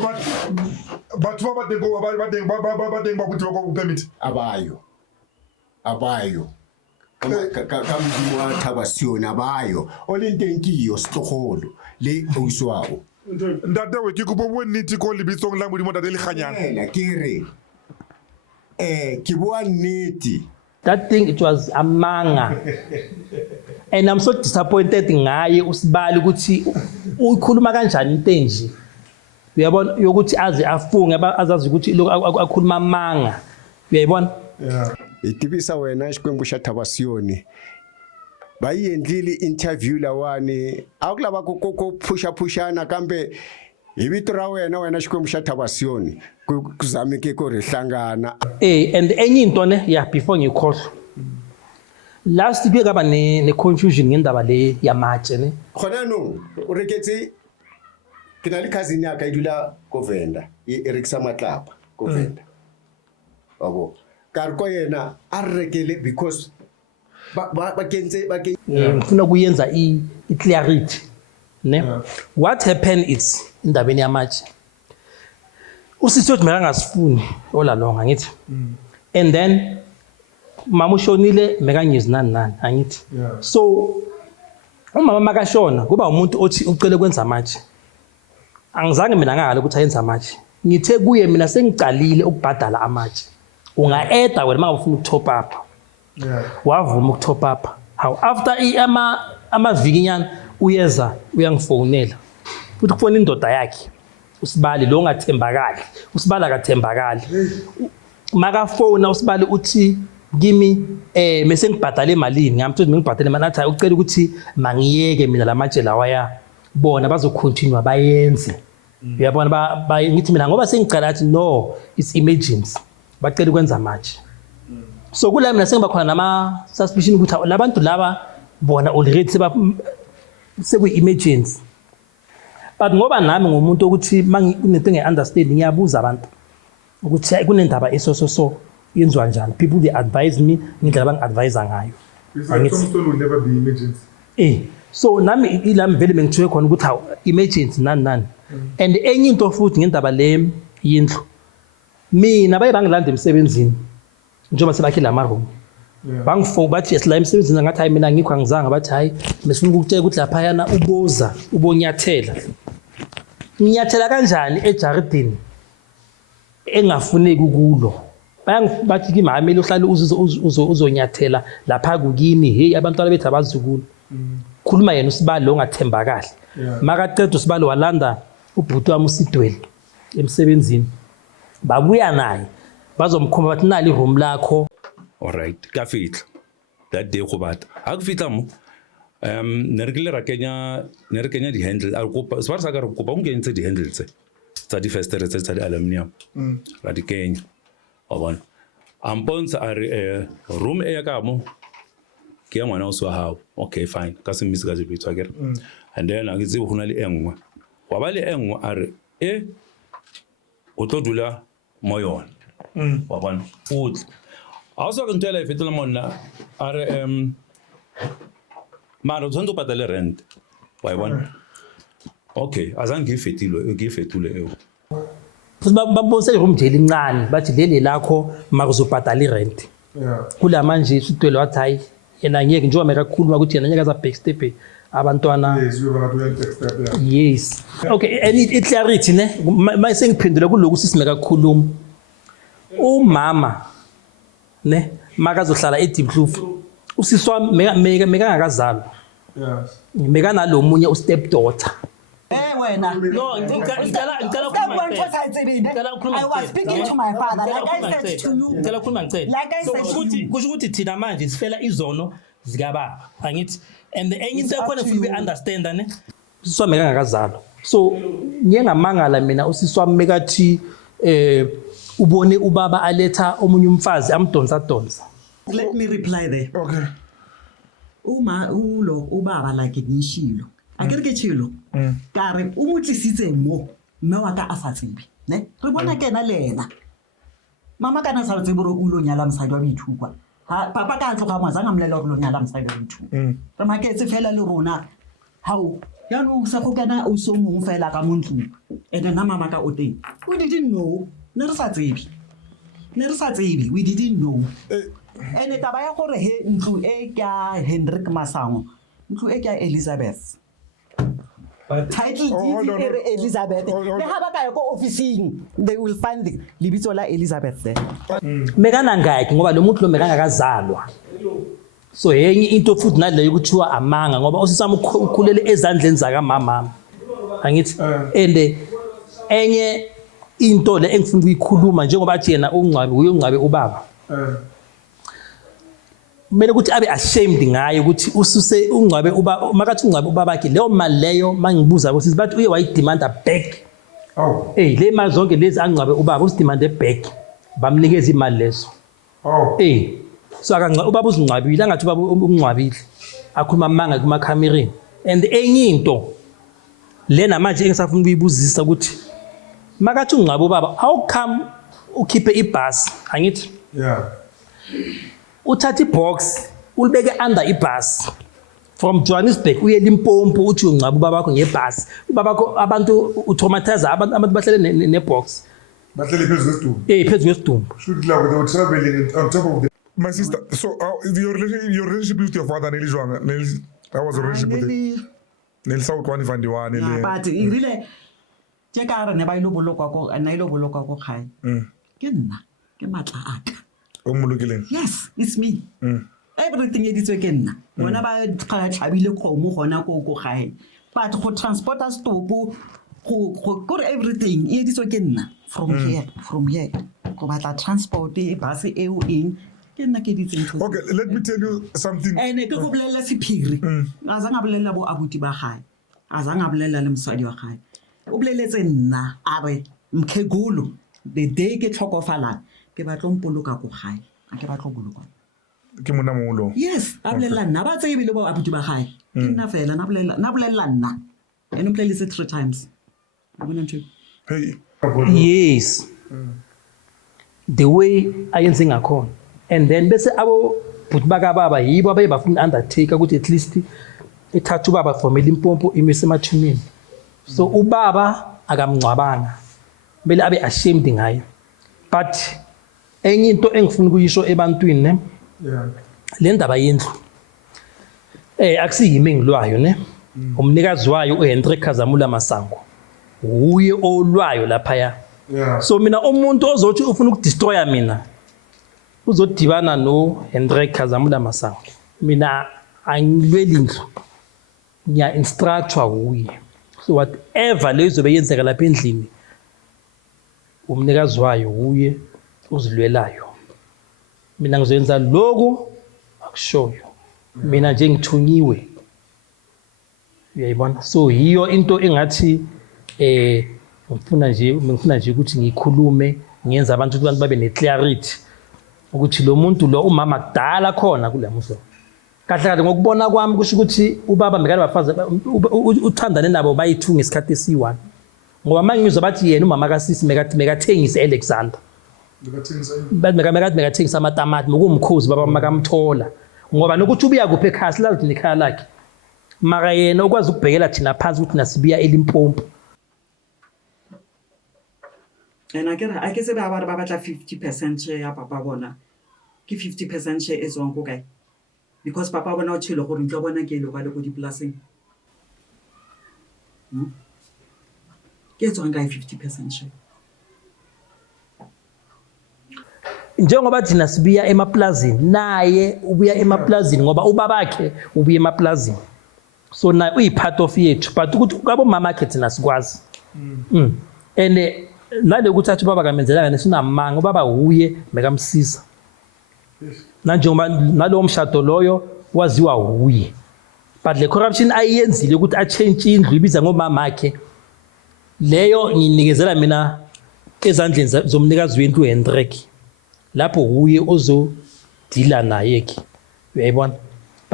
but badenga bakuthi wako permit abayo kamdimo waThabasiyoni abayo olentenkiyo sihloholo le oyiswawo ndade we ke kubo bonnete ko lebitsong la modimo ndade le Kganyana kere ke bua nnete. That thing, it was a manga. And I'm so disappointed ngaye uSibali ukuthi ukhuluma kanjani into enje. Uyabona yokuthi aze afunge azazi ukuthi akhuluma manga. Uyayibona? Yeah. Itibisa wena isikwembu shaThabasiyoni. Bayendlile interview lawani akulaba kokoko pushana kambe ibito ra wena xikwembu shaThabasiyoni kuzameke ko rihlangana and enye into ne yeah before ngikhohlwa last week aba ne confusion ngendaba le yamatshe ne khona no ureketse kinali cousin yakhe idula Govenda iRiksa Matlapa Govenda abo karko yena arekele because bakentse ngifuna kuyenza clarity ne what happened is indabeni yamatshe usisi uthi meka ngasifuni olalonga ngithi and then mama ushonile meka ngizinani angithi so umama makashona kuba umuntu othi ucele kwenza amatshe angizange mina ngale ukuthi ayenza amatshe ngithe kuye mina sengicalile ukubhadala amatshe unga-eda wena uma ufuna ukutop up wavuma ukutop up how after amavikinyana uyeza uyangifonela futhi kufona indoda yakhe uSibali lo ngathembakali uSibali akathembakali makafona uSibali uthi kimi mase ngibhadale emalini ngamthothi ngibhadale imali nathi ucela ukuthi mangiyeke mina lamatshe lawa bona bazocontinue bayenze uyabona ngithi mina ngoba sengicala athi no it's emergency bacela ukwenza amatshe so kula mina sengiba khona nama suspicion ukuthi labantu laba bona already sekuyi emergency but ngoba nami ngomuntu ukuthi manginento ngeunderstand ngiyabuza abantu ukuthi kunendaba eso yenziwa njani people they advise me ngindlela bangiadvise ngayo angithi will never be emergency so nami ilami vele mengithiwe khona ukuthi emergency nani and enye into futhi ngendaba le yindlu mina bayibangilanda emsebenzini njengoba sebakhe la room bangifo bathi yesla emsebenzini ngathi hayi mina ngikho angizanga bathi hayi mesifuna ukutshela ukuthi lapha yana ubonyathela ngiyathela kanjani eJardini engafuneki kulo bathi kimameli uhlale uzonyathela lapha kukini hey abantwana bethu abazukulu khuluma yena uSibali lo ngathembakali makaqeda uSibali walanda ubhuti wami uSidwele emsebenzini babuya naye bazomkhomba bathi nali room lakho alright ka fitla that day go bata ha ku fitla mo ne re kenya di handle a kopa se ba sa ka re kopa ungentse di handle tsa di festere tsa di aluminium ra di kenya a bona amponsa a re room e ya ka mo ke ya ngwana o swa hao okay fine ka se misi ka je bitwa kere and then a gitse go na le engwe wa ba le engwe a re o tlo dula mo yona wa bona utla also ke ntela e fetela monna a re mara uthanda ubhadale rent wayibona okay azange ngifetule eo babonse iroom nje lincane bathi leli lakho makuzobhadala irent kula manje Sidwele wathi hayi yena ngeke njengoba mekakhuluma ukuthi yena ngeke aza backstep abantwana yes okay and it clarity ne mayise ngiphendula kuloku sisimeka kukhuluma umama ne makazohlala eDeepkloof usiswa meka ngakazalwa meka nalomunye ustep daughter wena no ngicela I was speaking to my father like I said to you ngicela ukukhuluma ngicela like I said kusho ukuthi thina manje sifela izono zikababa angithi and the enye into khona futhi understand ne usiswa meka ngakazalwa so ngiyengamangala mina usiswa mekathi ubone ubaba aletha omunye umfazi amdonsa. Let me reply there. Okay. ubaba like ngishilo akere ke tshilo ka re o motlisitse mo mme wa ka a sa tsebe ne re bona kena lena mama kana sa tsebe ro ulo nyala mosadi wa boithukwa ha papa ka tloga mwazanga mlela ro nyala mosadi wa boithukwa re maketse fela le rona hao ya no sa go kana o so mong fela ka montlu ene na mama ka o teng we didn't know ne re sa tsebe we didn't know ene taba ya gore he ntlu e ka Hendrik Masango ntlu e ka Elizabeth title deed Elizabeth le ha ba ka ya ko officing they will find the libitso la Elizabeth there mekana ngaki ngoba lo muntu lo mekanga kazalwa so yenye into futhi naleyo ukuthiwa amanga ngoba usisama ukhulele ezandleni zaka mama angithi ende enye into le engifuna ukuyikhuluma njengoba athi yena ungcwabe ubaba kumele ukuthi abe ashamed ngaye ukuthi ususe ungcwabe ubaba makathi ungcwabe ubabakhe leyo mali leyo mangibuza ukuthi bathi uye wayidemanda back le mali zonke lezi angcwabe ubaba usidemande back bamnikeza imali lezo so akangcwabe ubaba uzingcwabile angathi ubaba ungcwabile akhuluma amanga kuma camereni and enye into lena manje engisafuna ukuyibuzisa ukuthi makathi ungcwabe ubaba how come ukhiphe ibhasi angithi uthatha ibox ulibeke under ibhasi from Johannesburg uye Limpopo uthi ungcwabe ubaba wakho ngebhasi ubaba wakho abantu utraumatize abantu bahlele nebox bahlele phezulu kwesidumbu phezulu kwesidumbu should like they were traveling on top of the my sister so your relationship with your father Nelly Jwanga that was a relationship with Nelly South Kwani Vandiwane le but really tsheka re ne ba ile bolokwa ko na ile bolokwa ko khae ke nna ke matla aka omolokileng yes it's me everything editswe ke nna bona ba tlhabile khomo gona ko gae but go transport us stop go everything editswe ke nna from here go batla transport e bus e o eng ke nna ke ditseng okay let me tell you something ene ke go bolela sephiri azanga bolela bo abuti ba gae azanga bolela le msadi wa gae o boleletse nna are mkhegulu the day ke tlhokofala ke batlo mpoloka go gae a ke batlo boloka ke mona molo yes a bolela nna ba tsebe le bo abuti ba gae ke nna fela na bolela nna ene mpoleletse 3 times bona ntho hey yes the way ayenze ngakhona and then bese abo but baba yibo abafuna undertaker ukuthi at least ithatha ubaba from Limpopo imise emathuneni so ubaba akamncwabanga bele abe ashamed ngaye but enye into engifuna ukuyisho ebantwini ne le ndaba yendlu akusiyimi engilwayo ne umnikazi wayo uHendrik Khazamula Masango uye olwayo lapha so mina umuntu ozothi ufuna ukudestroya mina uzodibana noHendrik Khazamula Masango mina angilweli indlu nya instructor uye so whatever lezobe yenzeka lapha endlini umnikazi wayo uye uzilwelayo mina ngizoyenza lokho akushoyo mina nje ngithunyiwe uyayibona so hiyo into engathi ngifuna nje ukuthi ngikhulume ngiyenza abantu babe neclarity ukuthi lo muntu lo umama kudala khona kule muso kahle ngokubona kwami kusho ukuthi ubaba mekade bafazi uthandane nabo bayithu ngesikhathi esi1 ngoba mangizwa bathi yena umama kaSisi mekathengisa Alexander mekathengisa amatamati mokumkhozi baba makamthola ngoba nokuthi ubuya kuphi ekhasi lathi nekhaya lakhe mara yena ukwazi ukubhekela thina phansi ukuthi nasibiya eLimpopo ena ke se ba batla 50% share ya papa bona ke 50% share e tswang ko kae because papa bona o tshelo gore ntlo bona ke le ba le go diplaseng ke tswang kae 50% share njengoba thina sibiya emaplazini naye ubuya emaplazini ngoba ubabakhe ubuya emaplazini so naye uyipart of yethu but ukuthi kwabo mama akhe thina sikwazi ene nale ukuthi athi baba kamenzela nesinamanga ubaba uye mekamsisa nanjengoba nalo mshado loyo waziwa uye but le corruption ayiyenzile ukuthi a change indlu ibiza ngomama akhe leyo nginikezela mina ezandleni zomnikazi wendlu uHendrik lapho uye ozodila naye ke uyayibona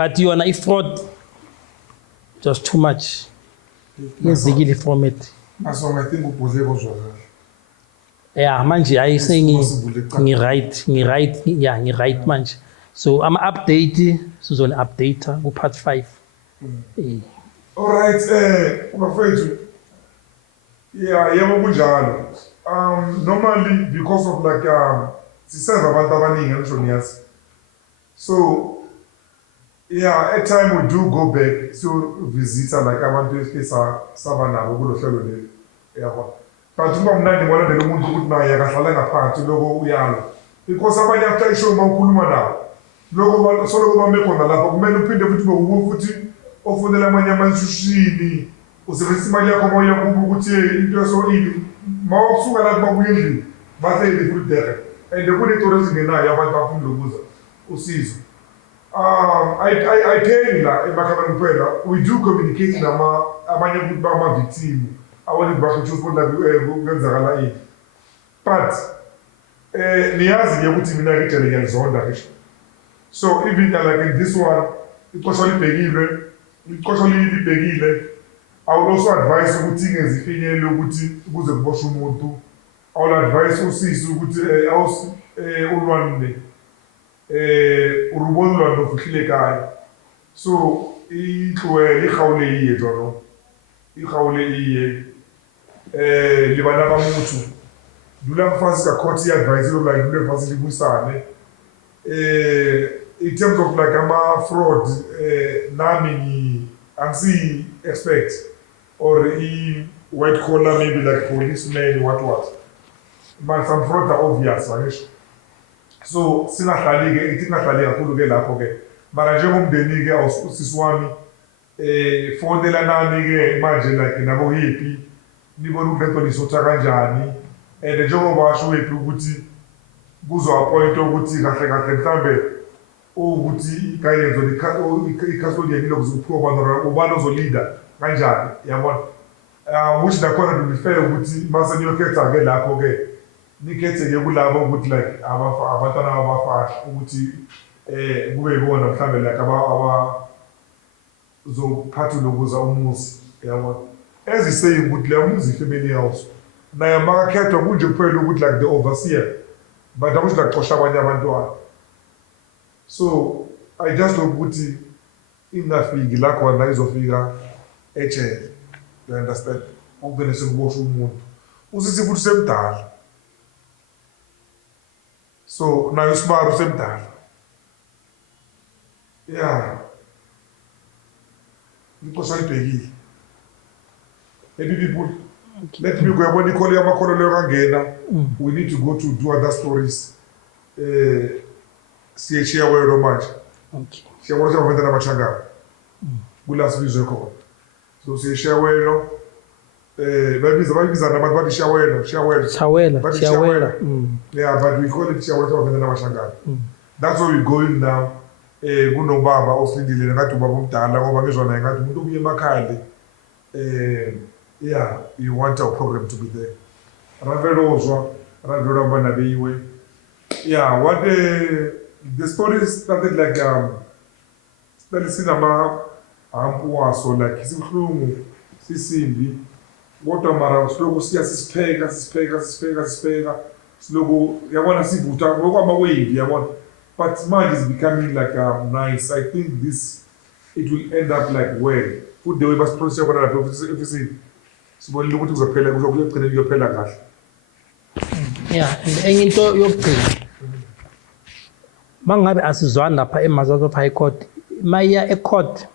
but yona i-fraud just too much yenzekile i-format Naso I think ubhuze kozwa kahle. yeah manje hayi ngi-right manje so ama-update sizoni-update ku-part 5 Alright, bafethu. Yeah, yebo kunjalo. Normally because of like sisenza abantu abaningi ngisho niyazi. So yeah, at time we do go back to visit like abantu esisa saba nabo kulo hlelo leli. Yabo. But uma mnandi ngona lo muntu ukuthi naye akahlala ngaphansi lokho uyalo. Because abanye after ishow mawukhuluma nabo. Lokho solo kuba mekhona lapha kumele uphinde futhi futhi ofundela amanye amansushini usebenzisa imali yakho moya kuba ukuthi into esolile mawusuka lapha babuye endlini bathele futhi there and kunezinto ezingenayo abantu bafuna ukuza usizo. I tell you la emakhaya kuphela we do communicate amanye ukuthi bama victim awona bakuthi ufunda kwenzakala yini but niyazi ukuthi mina ngitshele ngiyazonda ngisho so even like in this one iqosho libhekile I will also advise ukuthi ingezifinyele ukuthi ukuze kuboshwe umuntu I will advise usisi ukuthi ulwane urubona ulwane ofihlile ekhaya so ihawule iye jona ihawule iye libana bamuntu dula mfasi ka court advise lo like dula mfasi libusane in terms of like ama-fraud, nami angisi expect or white collar maybe like policemen what. But some fraud are obvious, right? So singahlali-ke ithi kungahlali kakhulu-ke lapho-ke mara njengomndeni-ke usisi wami fonela nani-ke manje like nabo happy nibona ukuthi lento lisotha kanjani and njengoba washo happy ukuthi kuzo-appoint ukuthi kahle kahle mhlambe ukuthi i-guidance i-custodian ilokuze kuphiwa ubani ozolida kanjani yabona which nakhona to be fair ukuthi mase niyokhetha-ke lapho-ke nikhethe-ke kulabo ukuthi like abantwana abafasha ukuthi kube yibona mhlambe like abazophatha ukuza umuzi yabona eziseying ukuthi leyo muzi i-family house naye makakhethwa kunje kuphela ukuthi like the overseer but akusho like xosha abanye abantwana so I just hope ukuthi ingafiki la khona izofika ejele you understand ukugcine sekuboshwa umuntu usisi futhi semdala so nayo Sibaro semdala yeah iqosha libhekile maybe people let me go yabona ikhole yamakhono leyo kangena we need to go to do other stories siyeshiya welo manje okay siyabona sabavenda namachangana kula sibizwe khona so siyeshiya welo bayibiza nabantu bathi shawelo Chawela yeah but we call it shawelo sabavenda namachangana that's where we going now kunobaba ofindile ngathi ubaba omdala ngoba ngizwa naye ngathi umuntu obuye emakhaya yeah you want our program to be there ravelozwa ravela bana beyiwe yeah what the story started like sinama ampuwaso like isihlungu sisimbi kodwa mara siloku siya sisipheka siloku yabona sivutha ngokwamawave yabona but mine is becoming like nice. I think it will end up like well put the way bas process yabona lapho efisini sibonile ukuthi kuzophela kuyogcina kahle yeah enye into yokugcina mangabe asizwana lapha eMazazo High Court maya ecourt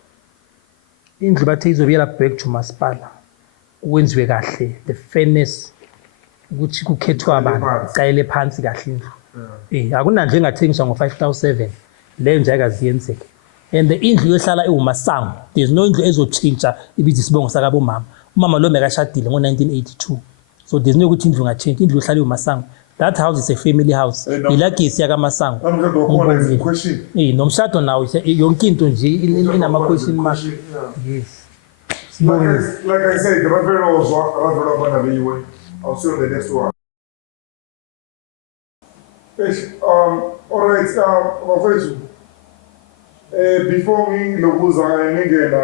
indlu bathe izobuyela back to masipala ukwenziwe kahle the fairness ukuthi kukhethwa abantu cayele phansi kahle indlu akunandle engathengiswa ngo-5,007 leyo nje akaziyenzeke and the indlu yohlala ewumasango there's no indlu ezotshintsha ibithi isibongo sakabomama umama lo mekashadile ngo-1982 so there's no ukuthi indlu ingatshintsha indlu yohlala ewumasango that house is a family house ilagesi yakamasango nomshado nawo yonke into nje inama-question mark yes like I said Ravelo bana beyiwe I'll see you on the next one all right bafethu Before ngilokuza ngingena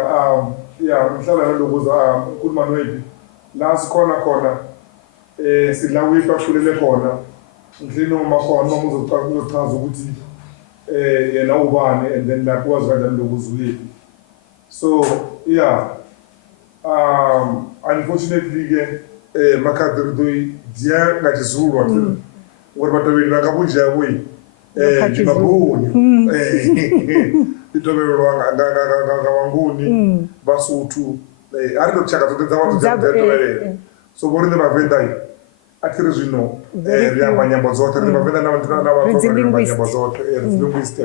ngihlala nalokuza ukhuluma noyipi la sikhona khona sidla wipi akhulele khona ngihleli nomakhona uma uzochaza ukuthi yena ubani and then la kwazi kanjani lokuza uyipi. So unfortunately ke Makhadzi do dia ngajizulu wathi ngoba batobeli bakabunja kuyi ngibaboni itobelwa ngawanguni basuthu ari to chaka to tsawa to so borine bavenda akiri zwino nyambo zote ri bavenda na vantu na vatsoka nyambo zote linguist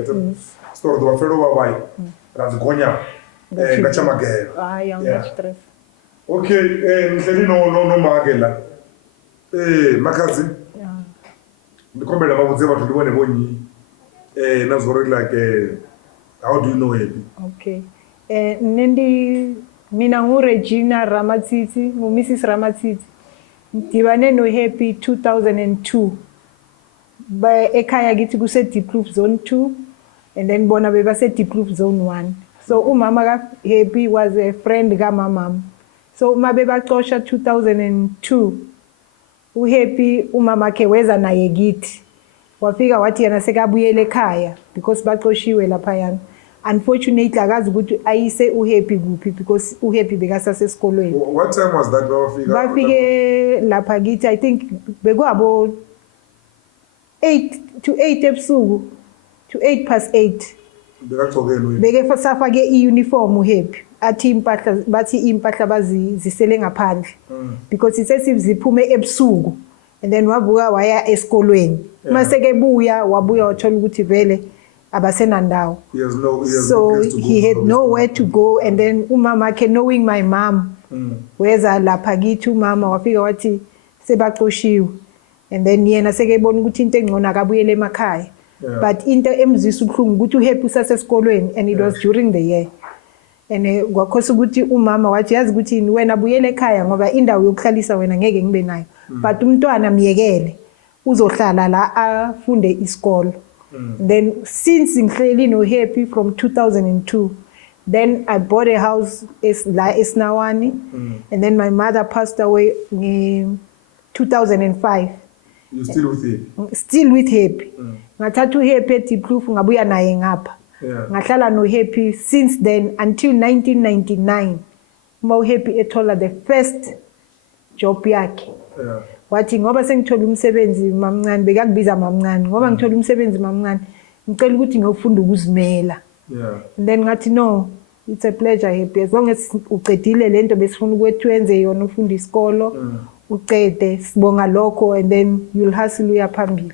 story do afero wa bai razigonya ngachamagela stress. Okay, ngihleli no magela Makhadzi ndikombela babudze bathu ndibone bonyi nazori like how do you know Happy? Okay. Mina Regina Ramatsitsi, Mrs. Ramatsitsi. Ndibane no Happy 2002. By ekhaya githi kuse Diepkloof zone 2 and then bona beba se Diepkloof zone 1. So umama ka Happy was a friend ka mama. So uma bebacosha 2002 uHappy umama ke weza naye githi. Wafika wathi yana sekabuyele ekhaya because baqoshiwe lapha yana. Unfortunately akazi ukuthi ayise uHappy kuphi because uHappy bekasase esikolweni. What time was that bafika? Bafike lapha githi I think bekwabo 8 to 8 ebusuku to 8:08. Bekaqhokela Beke safake iuniform uHappy. Athi impahla bathi impahla bazisele ngaphandle because isesiviphume ebusuku and then wabuka waya esikolweni mase ke wabuya wathola ukuthi vele abasenandawo. So he had nowhere to go and then umama ke knowing my mom weza lapha kithi umama wafika wathi sebaqoshiwe and then yena sekebona ukuthi into engcono akabuyele emakhaya but into emzisa ubuhlungu ukuthi uHappy usasesikolweni and it was during the year. And kwakhosa ukuthi umama wathi yazi ukuthi wena buyele ekhaya ngoba indawo yokuhlalisa wena ngeke ngibe nayo but umntwana miyekele uzohlala la afunde isikolo. Then since ngihleli no Happy from 2002 then I bought a house la eSnawani and then my mother passed away in 2005. You still with Happy? Still with Happy. Ngathatha uHappy eDiepkloof ngabuya naye ngapha. Ngahlala no Happy since then until 1999. Uma uHappy ethola the first job yakhe. Wathi ngoba sengithola umsebenzi mamncane bekakubiza mamncane ngoba ngithola umsebenzi mamncane ngicela ukuthi ngiyofunda ukuzimela. And then ngathi no, it's a pleasure Happy as long as uqedile lento besifuna ukuthi wenze yona ufunda isikolo uqede sibonga lokho and then you'll hustle uya phambili.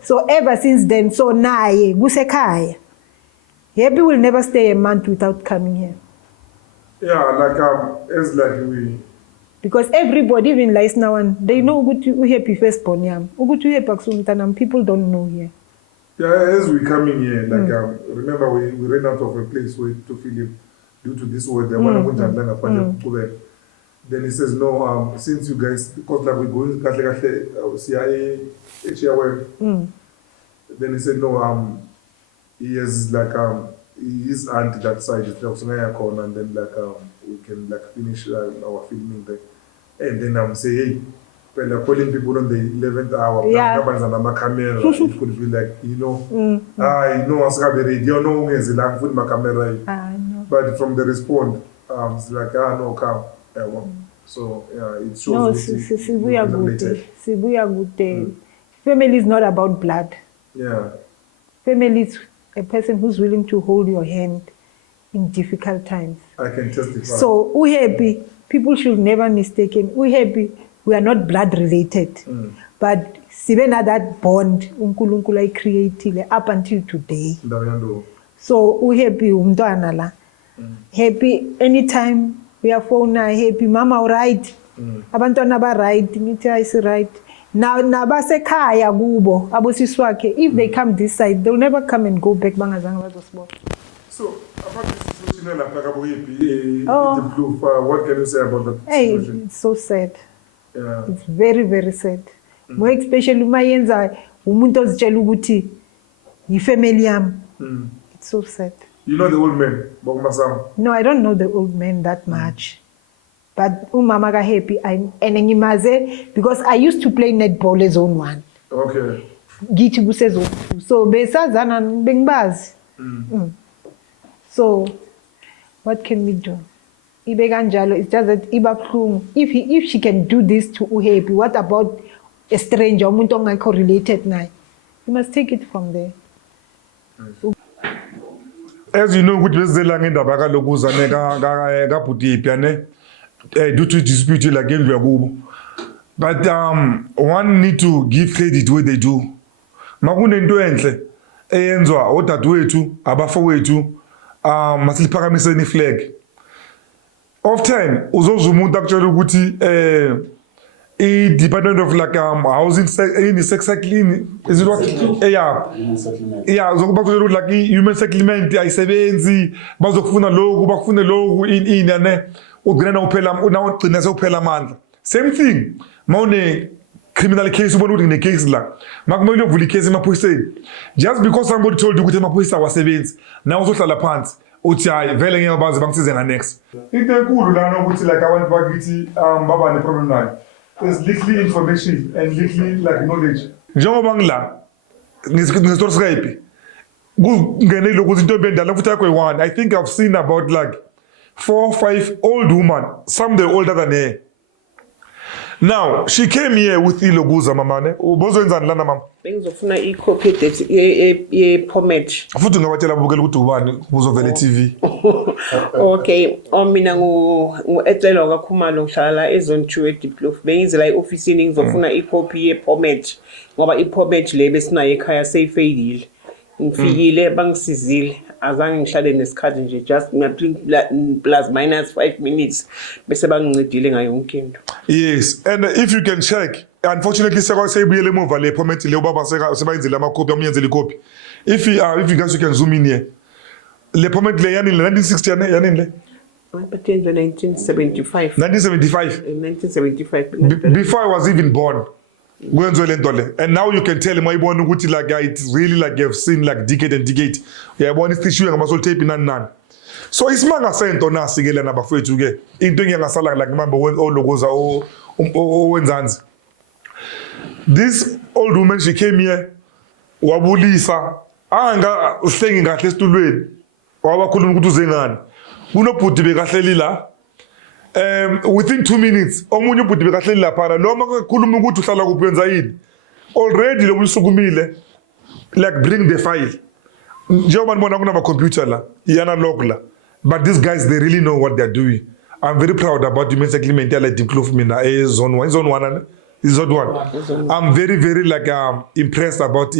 So ever since then so naye kusekhaya. Happy will never stay a month without coming here. Yeah, like it's like we. Because everybody, even like now, they know ukuthi uHappy firstborn yami. Ukuthi uHappy akusumntanami, people don't know here. Yeah, as we come in here, like remember we ran out of a place where to film due to this weather. Then he says no. Since you guys, because like we going CIA, then he said no. He has like his aunt that side is corner and then like we can like finish our filming there and then say hey when calling people on the 11th hour camera it could be like you know asikabe radio no ungezi la ngifuna ma camera but from the response it's like no come so yeah it shows sibuya good family is not about blood. Family is a person who's willing to hold your hand in difficult times. I can testify. So uHappy, people should never mistaken. uHappy, we are not blood related, but sibena that bond uNkulunkulu ayicreatile up until today. So uHappy umntwana la. Happy anytime we are phone Happy mama alright. Abantwana ba right, ngithi ayisi right. Now nabasekhaya kubo abosisi wakhe if they come this side they'll never come and go back bangazange bazosibona. So about this situation lapha kabo Happy Diepkloof, what can you say about that situation? It's so sad. It's very very sad. More especially uma yenza umuntu ozitshela ukuthi yifamily yami. It's so sad. You know the old man, Bokumasama. No, I don't know the old man that much. But umama ka happy and ngimaze because I used to play netball as zone 1. Okay. Githi kusezo. So besazana bengibazi. So what can we do? Ibe kanjalo, it's just that iba buhlungu. If she can do this to uhappy, what about a stranger, umuntu ongekho related naye? You must take it from there. As you know, ukuthi bezela ngendaba kalokuza ne ka Bhuti ne due to dispute like endlu yakubo. But one need to give credit where they do. Makunento enhle eyenzwa odadewethu abafowethu masiliphakamise ni flag. Often uzozwa umuntu akutshela ukuthi Department of like housing sex clean is it what yeah uzokubakutshela like human settlement ayisebenzi bazokufuna lokhu bakufune lokhu in ne ugcina uphela ugcina sewuphela amandla. Same thing mawune criminal case ubona ukuthi ne case la makumele uvule case emaphoyiseni just because somebody told you ukuthi emaphoyisa awasebenzi nawe uzohlala phansi uthi hayi vele ngeke baze bangisize nga next. Into enkulu lana ukuthi like abantu bakithi baba ne problem nayo. There's little information and little like knowledge. Njengoba ngila ngistory Skype kungenile ukuthi into ebendala futhi yakho yi1. I think I've seen about like 4 or 5 old women, some they're older than her. Now she came here with iloguza mamane ubozwenzani lana mama bengizofuna i-copy ye pomade futhi ngabatshela bukela ukuthi ubani uzovela TV. Okay mina ngu-Etselo kaKhumalo ngihlala ezone 2 eDiepkloof bengizela i-ofisini ngizofuna i-copy ye pomade ngoba i-pomade le besinayo ekhaya seyifeyilile ngifikile bangisizile azange ngihlale nesikhathi nje just plus minus 5 minutes bese bangincedile ngayo yonke into. Yes, and if you can check, unfortunately sekuyibuyele emuva le permit le ubaba sebayenzile ama-copy amyenzele i-copy. If you guys you can zoom in here. Le permit le yanini 1960 yanini le? But in 1975. 1975. Before I was even born. And now you can tell him ayibona ukuthi like it's really like you've seen like decade and decade. Uyabona isithishiwe ngamasol tape nani. So isimanga sento nasi ke lana bafethu ke into engingasala like manje ologoza owenzansi. This old woman she came here wabulisa anga uhlengi kahle esitulweni wabakhuluma ukuthi uzengani. Kunobhuti bekahleli la within 2 minutes omunye ubhuti bekahleli lapha noma kukhuluma ukuthi uhlala kuphenza yini already lobusukumile like bring the file njengoba nibona kunama computer la analog la but these guys they really know what they're doing. I'm very proud about human settlement ya Diepkloof mina zone 1 is zone 1. I'm very like impressed about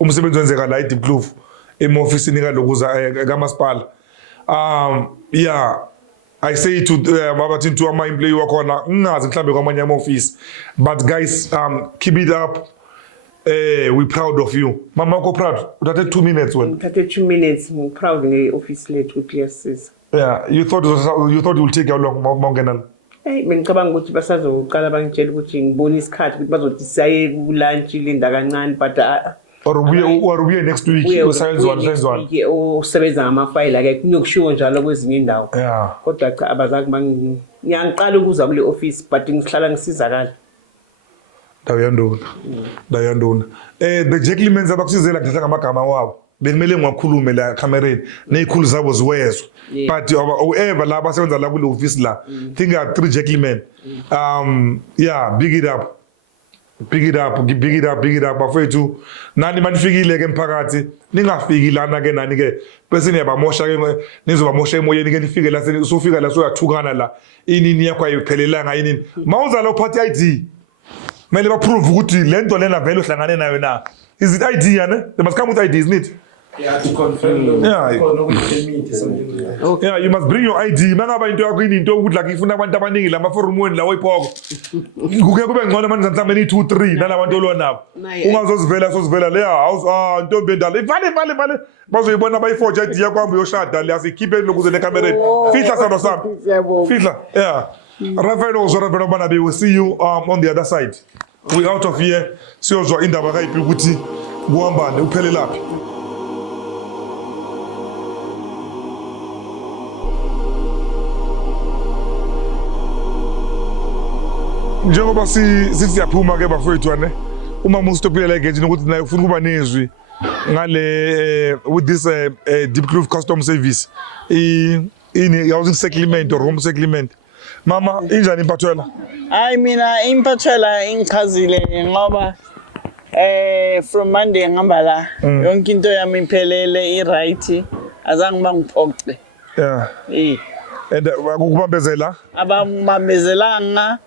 umsebenzi wenzeka la Diepkloof emofisini kalokuza kamasipala. Yeah, I say to mabathi to ama employee wakhona ngingazi mhlambe kwamanye ama office but guys keep it up. We proud of you. Mama ko proud. Uthathe 2 minutes when. Uthathe 2 minutes I'm proud nge-office lethu uClearsis. Yeah, you thought it will take how long mawungenala? Bengicabanga ukuthi basazoqala bangitshela ukuthi ngibona isikhathi ukuthi bazothi siyaye kulunch linda kancane but or we next week usayenzwa usebenza ngama-file ake kunokushiwo njalo kwezinye indawo. Yeah. Kodwa cha abazange ngiyangiqala ukuza kule office but ngihlala ngisizakala. Dayanduna. The gentlemen abakusizela ngithatha ngamagama wabo. Bekumele ngiwakhulume la camereni nezikhulu zabo ziwezwe. But whoever la basebenza la kule office la think are 3 gentlemen. Yeah, big it up bafethu nani manifikile ke emphakathi ningafiki lana ke nani ke bese niyabamosha ke nizobamosha emoyeni ke nifike la usufika la soyathukana la inini yakho ayiphelelanga inini mawuzala uphathe ID mele ba prove ukuthi lento lena vele uhlangane nayo na is it ID yana they must come with ID isn't it? Yeah, to confirm. Yeah, Okay. Yeah, you must bring your ID. Mangaba into yakho into ukuthi like ifuna abantu abaningi la maforum wena la oyiphoko. Kuke kube ngcono manje mhlawumbe ni 2 3 nalabantu olonabo. Ungazozivela le house ntombi endala. Vale bazoyibona bayiforge ID yakho hamba uyoshada le asikhiphe lokuze le camera. Fihla sado sami. Fihla. Yeah. Rafael bana we will see you on the other side. We out of here. Siyozwa indaba kayiphi ukuthi kuhambane uphelelaphi. njengoba sithi siyaphuma ke bafowethu ane uma musitopile la engaging ukuthi naye ufuna kuba nezwi ngale with this Deep Kloof Custom Service ini housing settlement or home settlement. Mama injani imphathela? Hayi mina imphathela ingichazile ngoba from Monday ngihamba la yonke into yami iphelele i-right azange bangiphoxe. Yeah. And ukubambezela? Abangibambezelanga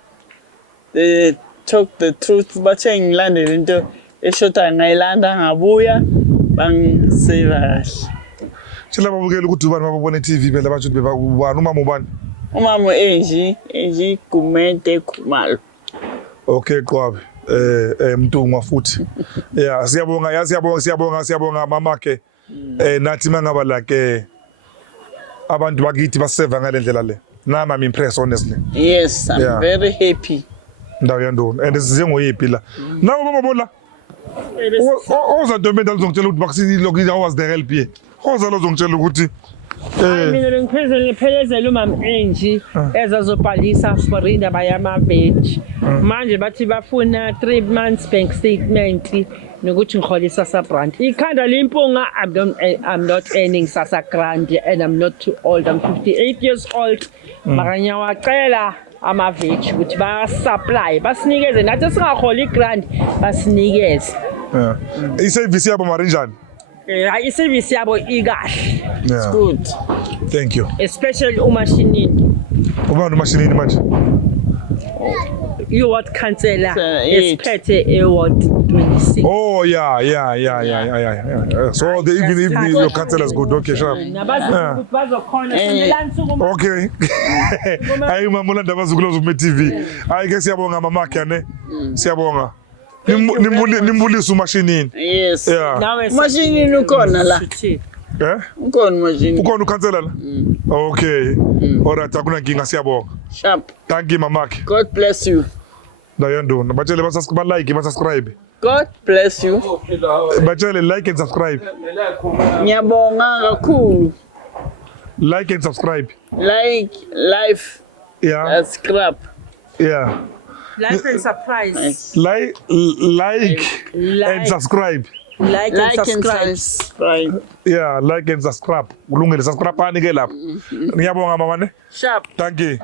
they talk the truth bathe ngilandele into eshoda ngayilanda ngabuya bangisave kahle. Tshela babukela ukuthi ubani babona iTV phela bathi ubani umama ubani? Umama enji Gumente Khumalo. Okay Qwabe Mtungwa futhi. Yeah siyabonga mama ke nathi mangaba la ke abantu bakithi baseva ngalendlela le. Nama I'm impressed honestly. Yes, I'm very happy. Ndawo yandoni and size ngoyipi la. Nawo babona oza ntombi ngizongitshela ukuthi bakusini lokhu awas the help here. Oza lo zongitshela ukuthi mina ngiphelezela umama Enji ezazobhalisa for indaba yama-veg manje bathi bafuna 3 months bank statement nokuthi ngikholisa sa-grant ikhanda limpunga I'm not earning sasa-grant and I'm not too old I'm 58 years old makanyawacela ama-veg ukuthi ba-supply basinikeze nathi singakholi i-grant basinikeze i-service yabo marinjani? I-service yabo ikahle. It's good. Thank you. Especially umashinini. Ubani umashinini manje? You-ward councillor esiphethe ward 26. Oh yeah. So even your councillor is good. Okay, sure. Okay. Ayi mama ulanda bazukulu zome TV. Ayi ke siyabonga mama kane. Siyabonga. Nimbulisa umashinini. Yes. Yeah. Umashinini ukhona la. Ukhona umashinini. Ukhona ukhansela la? Okay. Alright, akuna nkinga siyabonga. Sharp. Thank you mama. God bless you. Ndayandona. Batshele like, subscribe. God bless you. Batshele like and subscribe. Ngiyabonga kakhulu. Like and subscribe. Like life. Yeah. Subscribe. Yeah. Life and surprise. Like and subscribe. Like and subscribe. Yeah, like and subscribe. Kulungile subscribe ani ke lapho. Ngiyabonga mama ne. Sharp. Thank you.